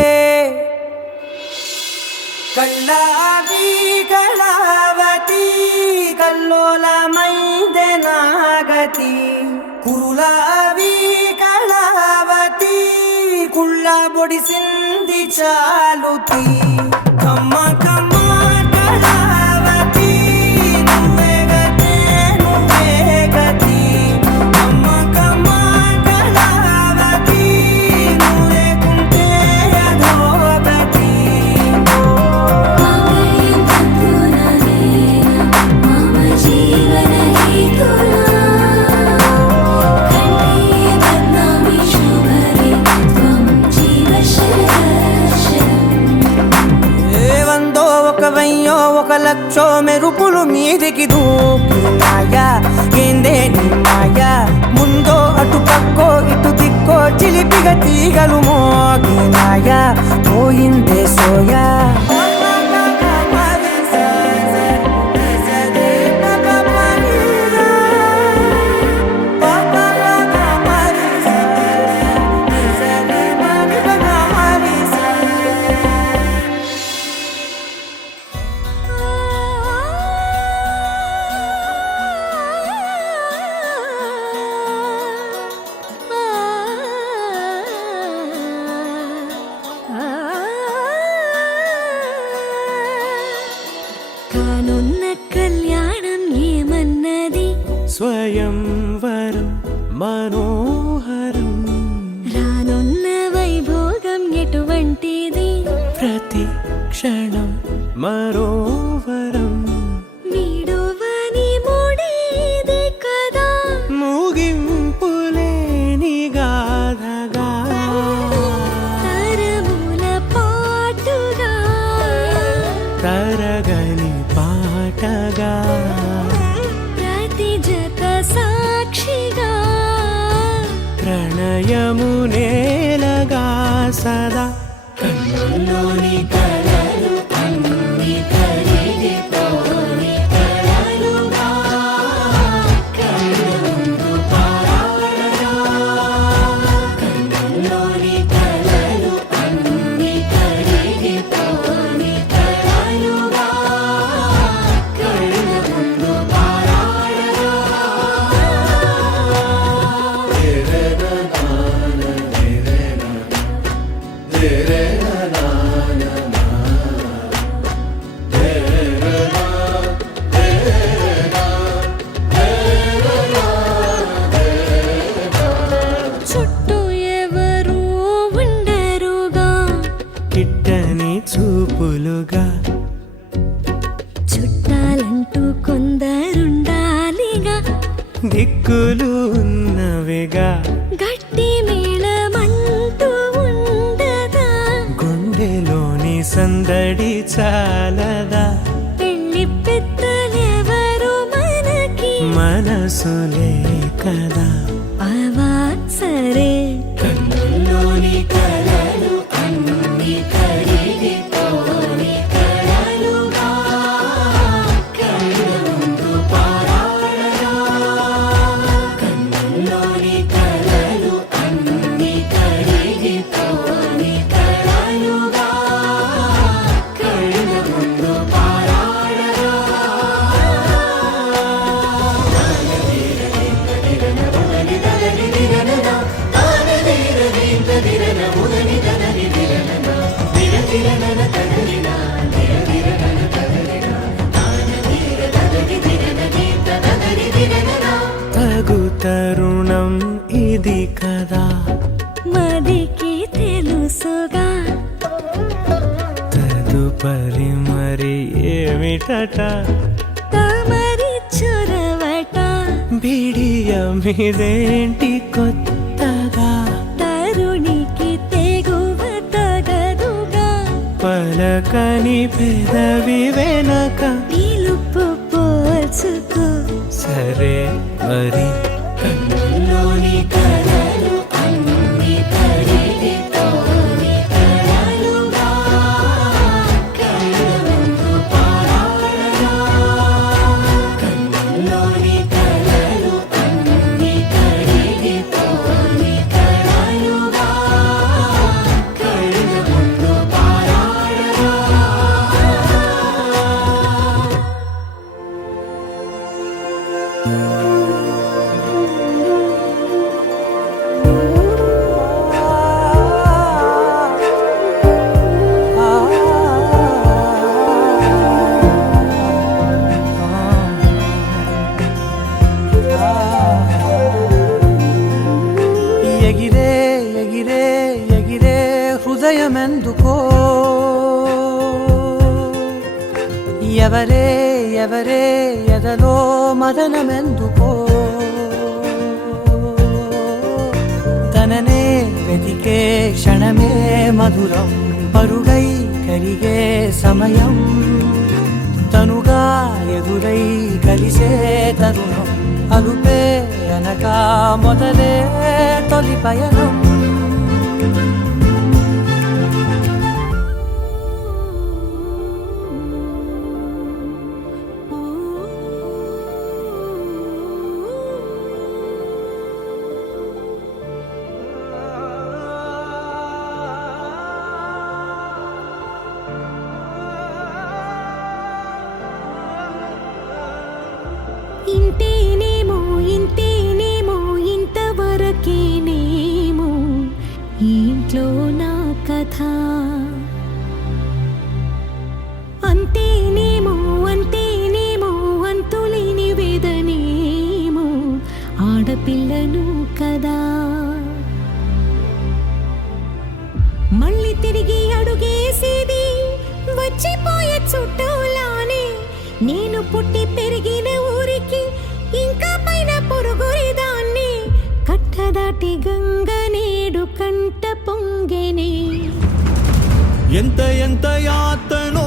కళ్ళావి కళావతి కల్లోలమైందే నాగతి కురులావి కళావతి కుళ్ళ బొడిసింది చాలుతి కమ్మ కమ్మ కళావతి నువ్వే గతే నువ్వే గతి కమ్మ కమ్మ కళావతి నువ్వు లేకుంటే అధోగతి మమ జీవన హేతునా కంఠే బద్నామి శుభగే త్వం జీవ శరశం వందో ఒక వెయ్యో ఒక లక్షో మెరుపులు మీదికి దూకినాయా ఏందే నీ మాయా ముందో అటు పక్కో ఇటు దిక్కో చిలిపిగ తీగలు మోగినాయా పోయిందే సోయా కానున్న కళ్యాణం ఏమన్నది స్వయంవరం మనోహరం రానున్న వైభోగం ఎటువంటిది ప్రతి క్షణం మరోవరం వీడువని ముడిది కదా ముగింపులేని గాథగా తరముల పాటుగా తరగని పాటగా ప్రతి జత సాక్షిగా ప్రణయము నేలగా సదా కన్నుల్లోని కలలు అన్ని కరిగిపోని కలలుగా కళ్ళ ముందు పారాడగా కన్నుల్లోని కలలు అన్ని కరిగిపోని కలలుగా చూపులుగా చుట్టాలంటూ కొందరుండాలిగా దిక్కులు ఉన్నవిగా గట్టి మేళమంటూ ఉండగా గుండెలోని సందడి చాలదా పెళ్లి పెద్దలెవరు మనకి మనసులే కదా అవా సరే కన్నుల్లోని కలలు అన్ని కరిగిపోని కలలుగా కళ్ళ ముందు పారాడగా కన్నుల్లోని కలలు అన్ని కరిగిపోని కలలుగా కళ్ళ ముందు పారాడగా తగు తరుణం ఇది కదా మదికి తెలుసుగా తదుపరి మరి ఏమిటట తమరి చొరవట బిడియమిదేంటి కొత్తగా తరుణికి తెగువ తగదుగా పలకని పెదవి వెనక పిలుపు పోల్చుకో సరే మరి కన్నుల్లోని కలలు అన్ని కరిగిపోని కలలుగా కళ్ళ ముందు పారాడగా కన్నుల్లోని కలలు అన్ని కరిగిపోని కలలుగా కళ్ళ ముందు పారాడగా ఎగిరే ఎగిరే ఎగిరే హృదయమెందుకో ఎవరే ఎవరే ఎదలో మదనమెందుకో తననే వెతికే క్షణమే మధురం పరుగై కరిగే సమయం తనుగా ఎదురై కలిసే తరుణం అలుపే అనగా మొదలే తొలి పయనం ఇంతేనేమో ఇంతేనేమో ఇంతవరకేనేమో ఇంట్లో నా కథ అంతేనేమో అంతేనేమో అంతులేని వేదనేమో ఆడపిల్లను కదా మళ్ళీ తిరిగి అడుగేసేది వచ్చిపోయే చుట్టూలానే నేను పుట్టి పెరిగిన ఊరికి ఇంకా పైన పొరుగురిదాన్ని కట్టదాటి గంగ నేడు కంట పొంగెనే ఎంత ఎంత యాతనో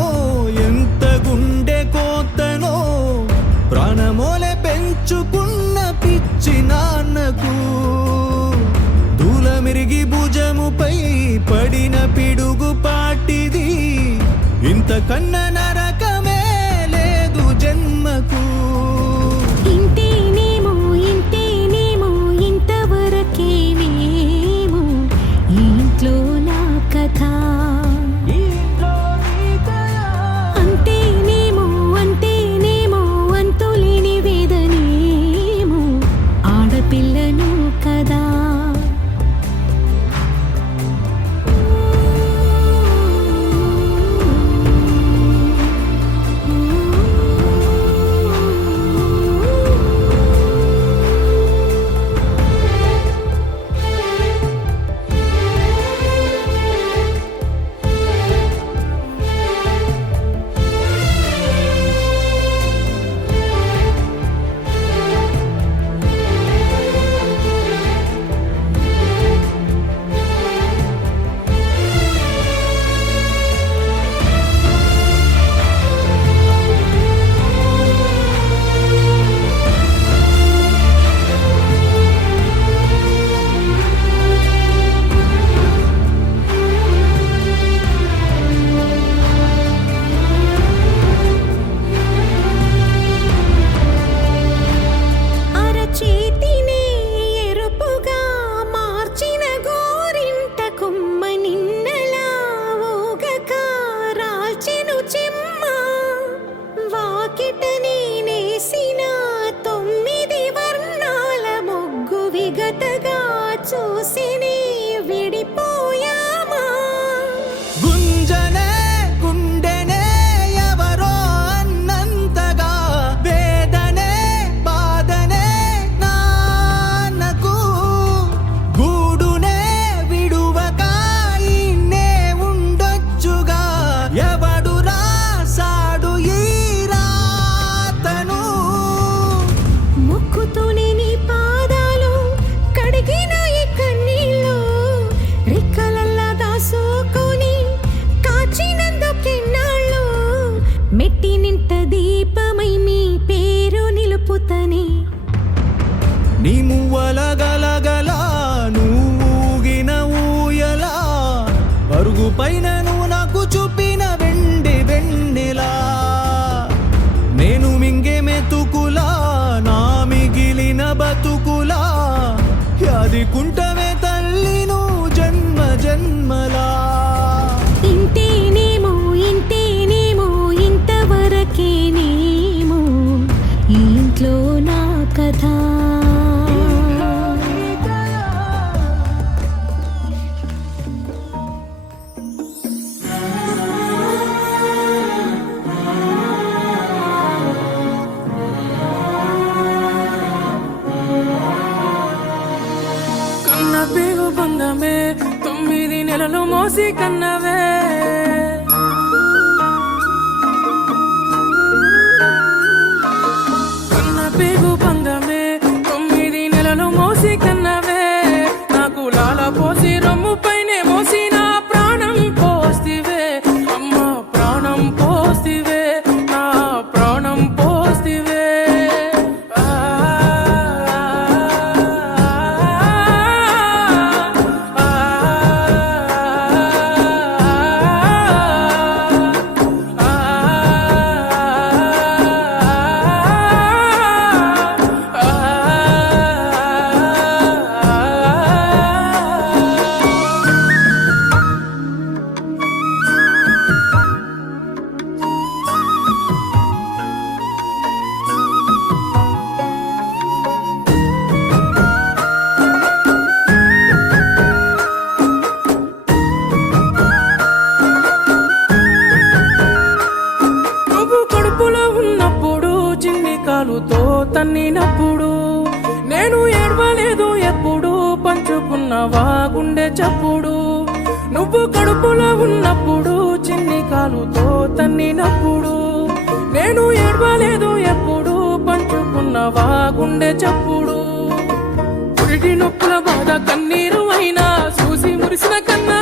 ఎంత గుండె కోతనో ప్రాణమోలే పెంచుకున్న పిచ్చి నాన్నకు దూలమిరిగి భుజముపై పడిన పిడుగు పాటిది ఇంతకన్నా నరకమే లేదు జన్మకు ఇంతేనేమో ఇంతేనేమో ఇంతవరకేనేమో ఇంట్లో నా కథ అంతేనేమో అంతేనేమో అంతులేని వేదనేమో ఆడపిల్లను కదా గల నువ్వుగిన ఊయలా పరుగు పైన నువ్వు నాకు చూపిన వెన్నెలా నేను మింగే మెతుకులా నా మిగిలిన బతుకులా యాదికుంటవే తల్లి నువ్వు జన్మ జన్మలా ఇంతేనేమో ఇంతవరకేనేమో ఈ ఇంట్లో నా కథ కన్న పేగు బంధమే 9 నెలలు మోసి కన్నవే కన్న పేగు బంధమే 9 నెలలు మోసి కన్నవే నాకు లాల పోసి రొమ్ము పైనే మోసి నా ప్రాణం పోస్తివే అమ్మ ప్రాణం పోస్తివే నా ప్రాణం పోస్తివే నువ్వు కడుపులో ఉన్నప్పుడు చిన్ని కాలుతో తన్నినప్పుడు నేను ఏడవలేదు ఎప్పుడు పంచుకున్నవా గుండె చప్పుడు నువ్వు కడుపులో ఉన్నప్పుడు చిన్ని కాలుతో తన్నినప్పుడు నేను ఏడవలేదు ఎప్పుడు పంచుకున్నవా గుండె చప్పుడు పురిటి నొప్పుల బాధ కన్నీరు అయినా చూసి మురిసిన కన్నా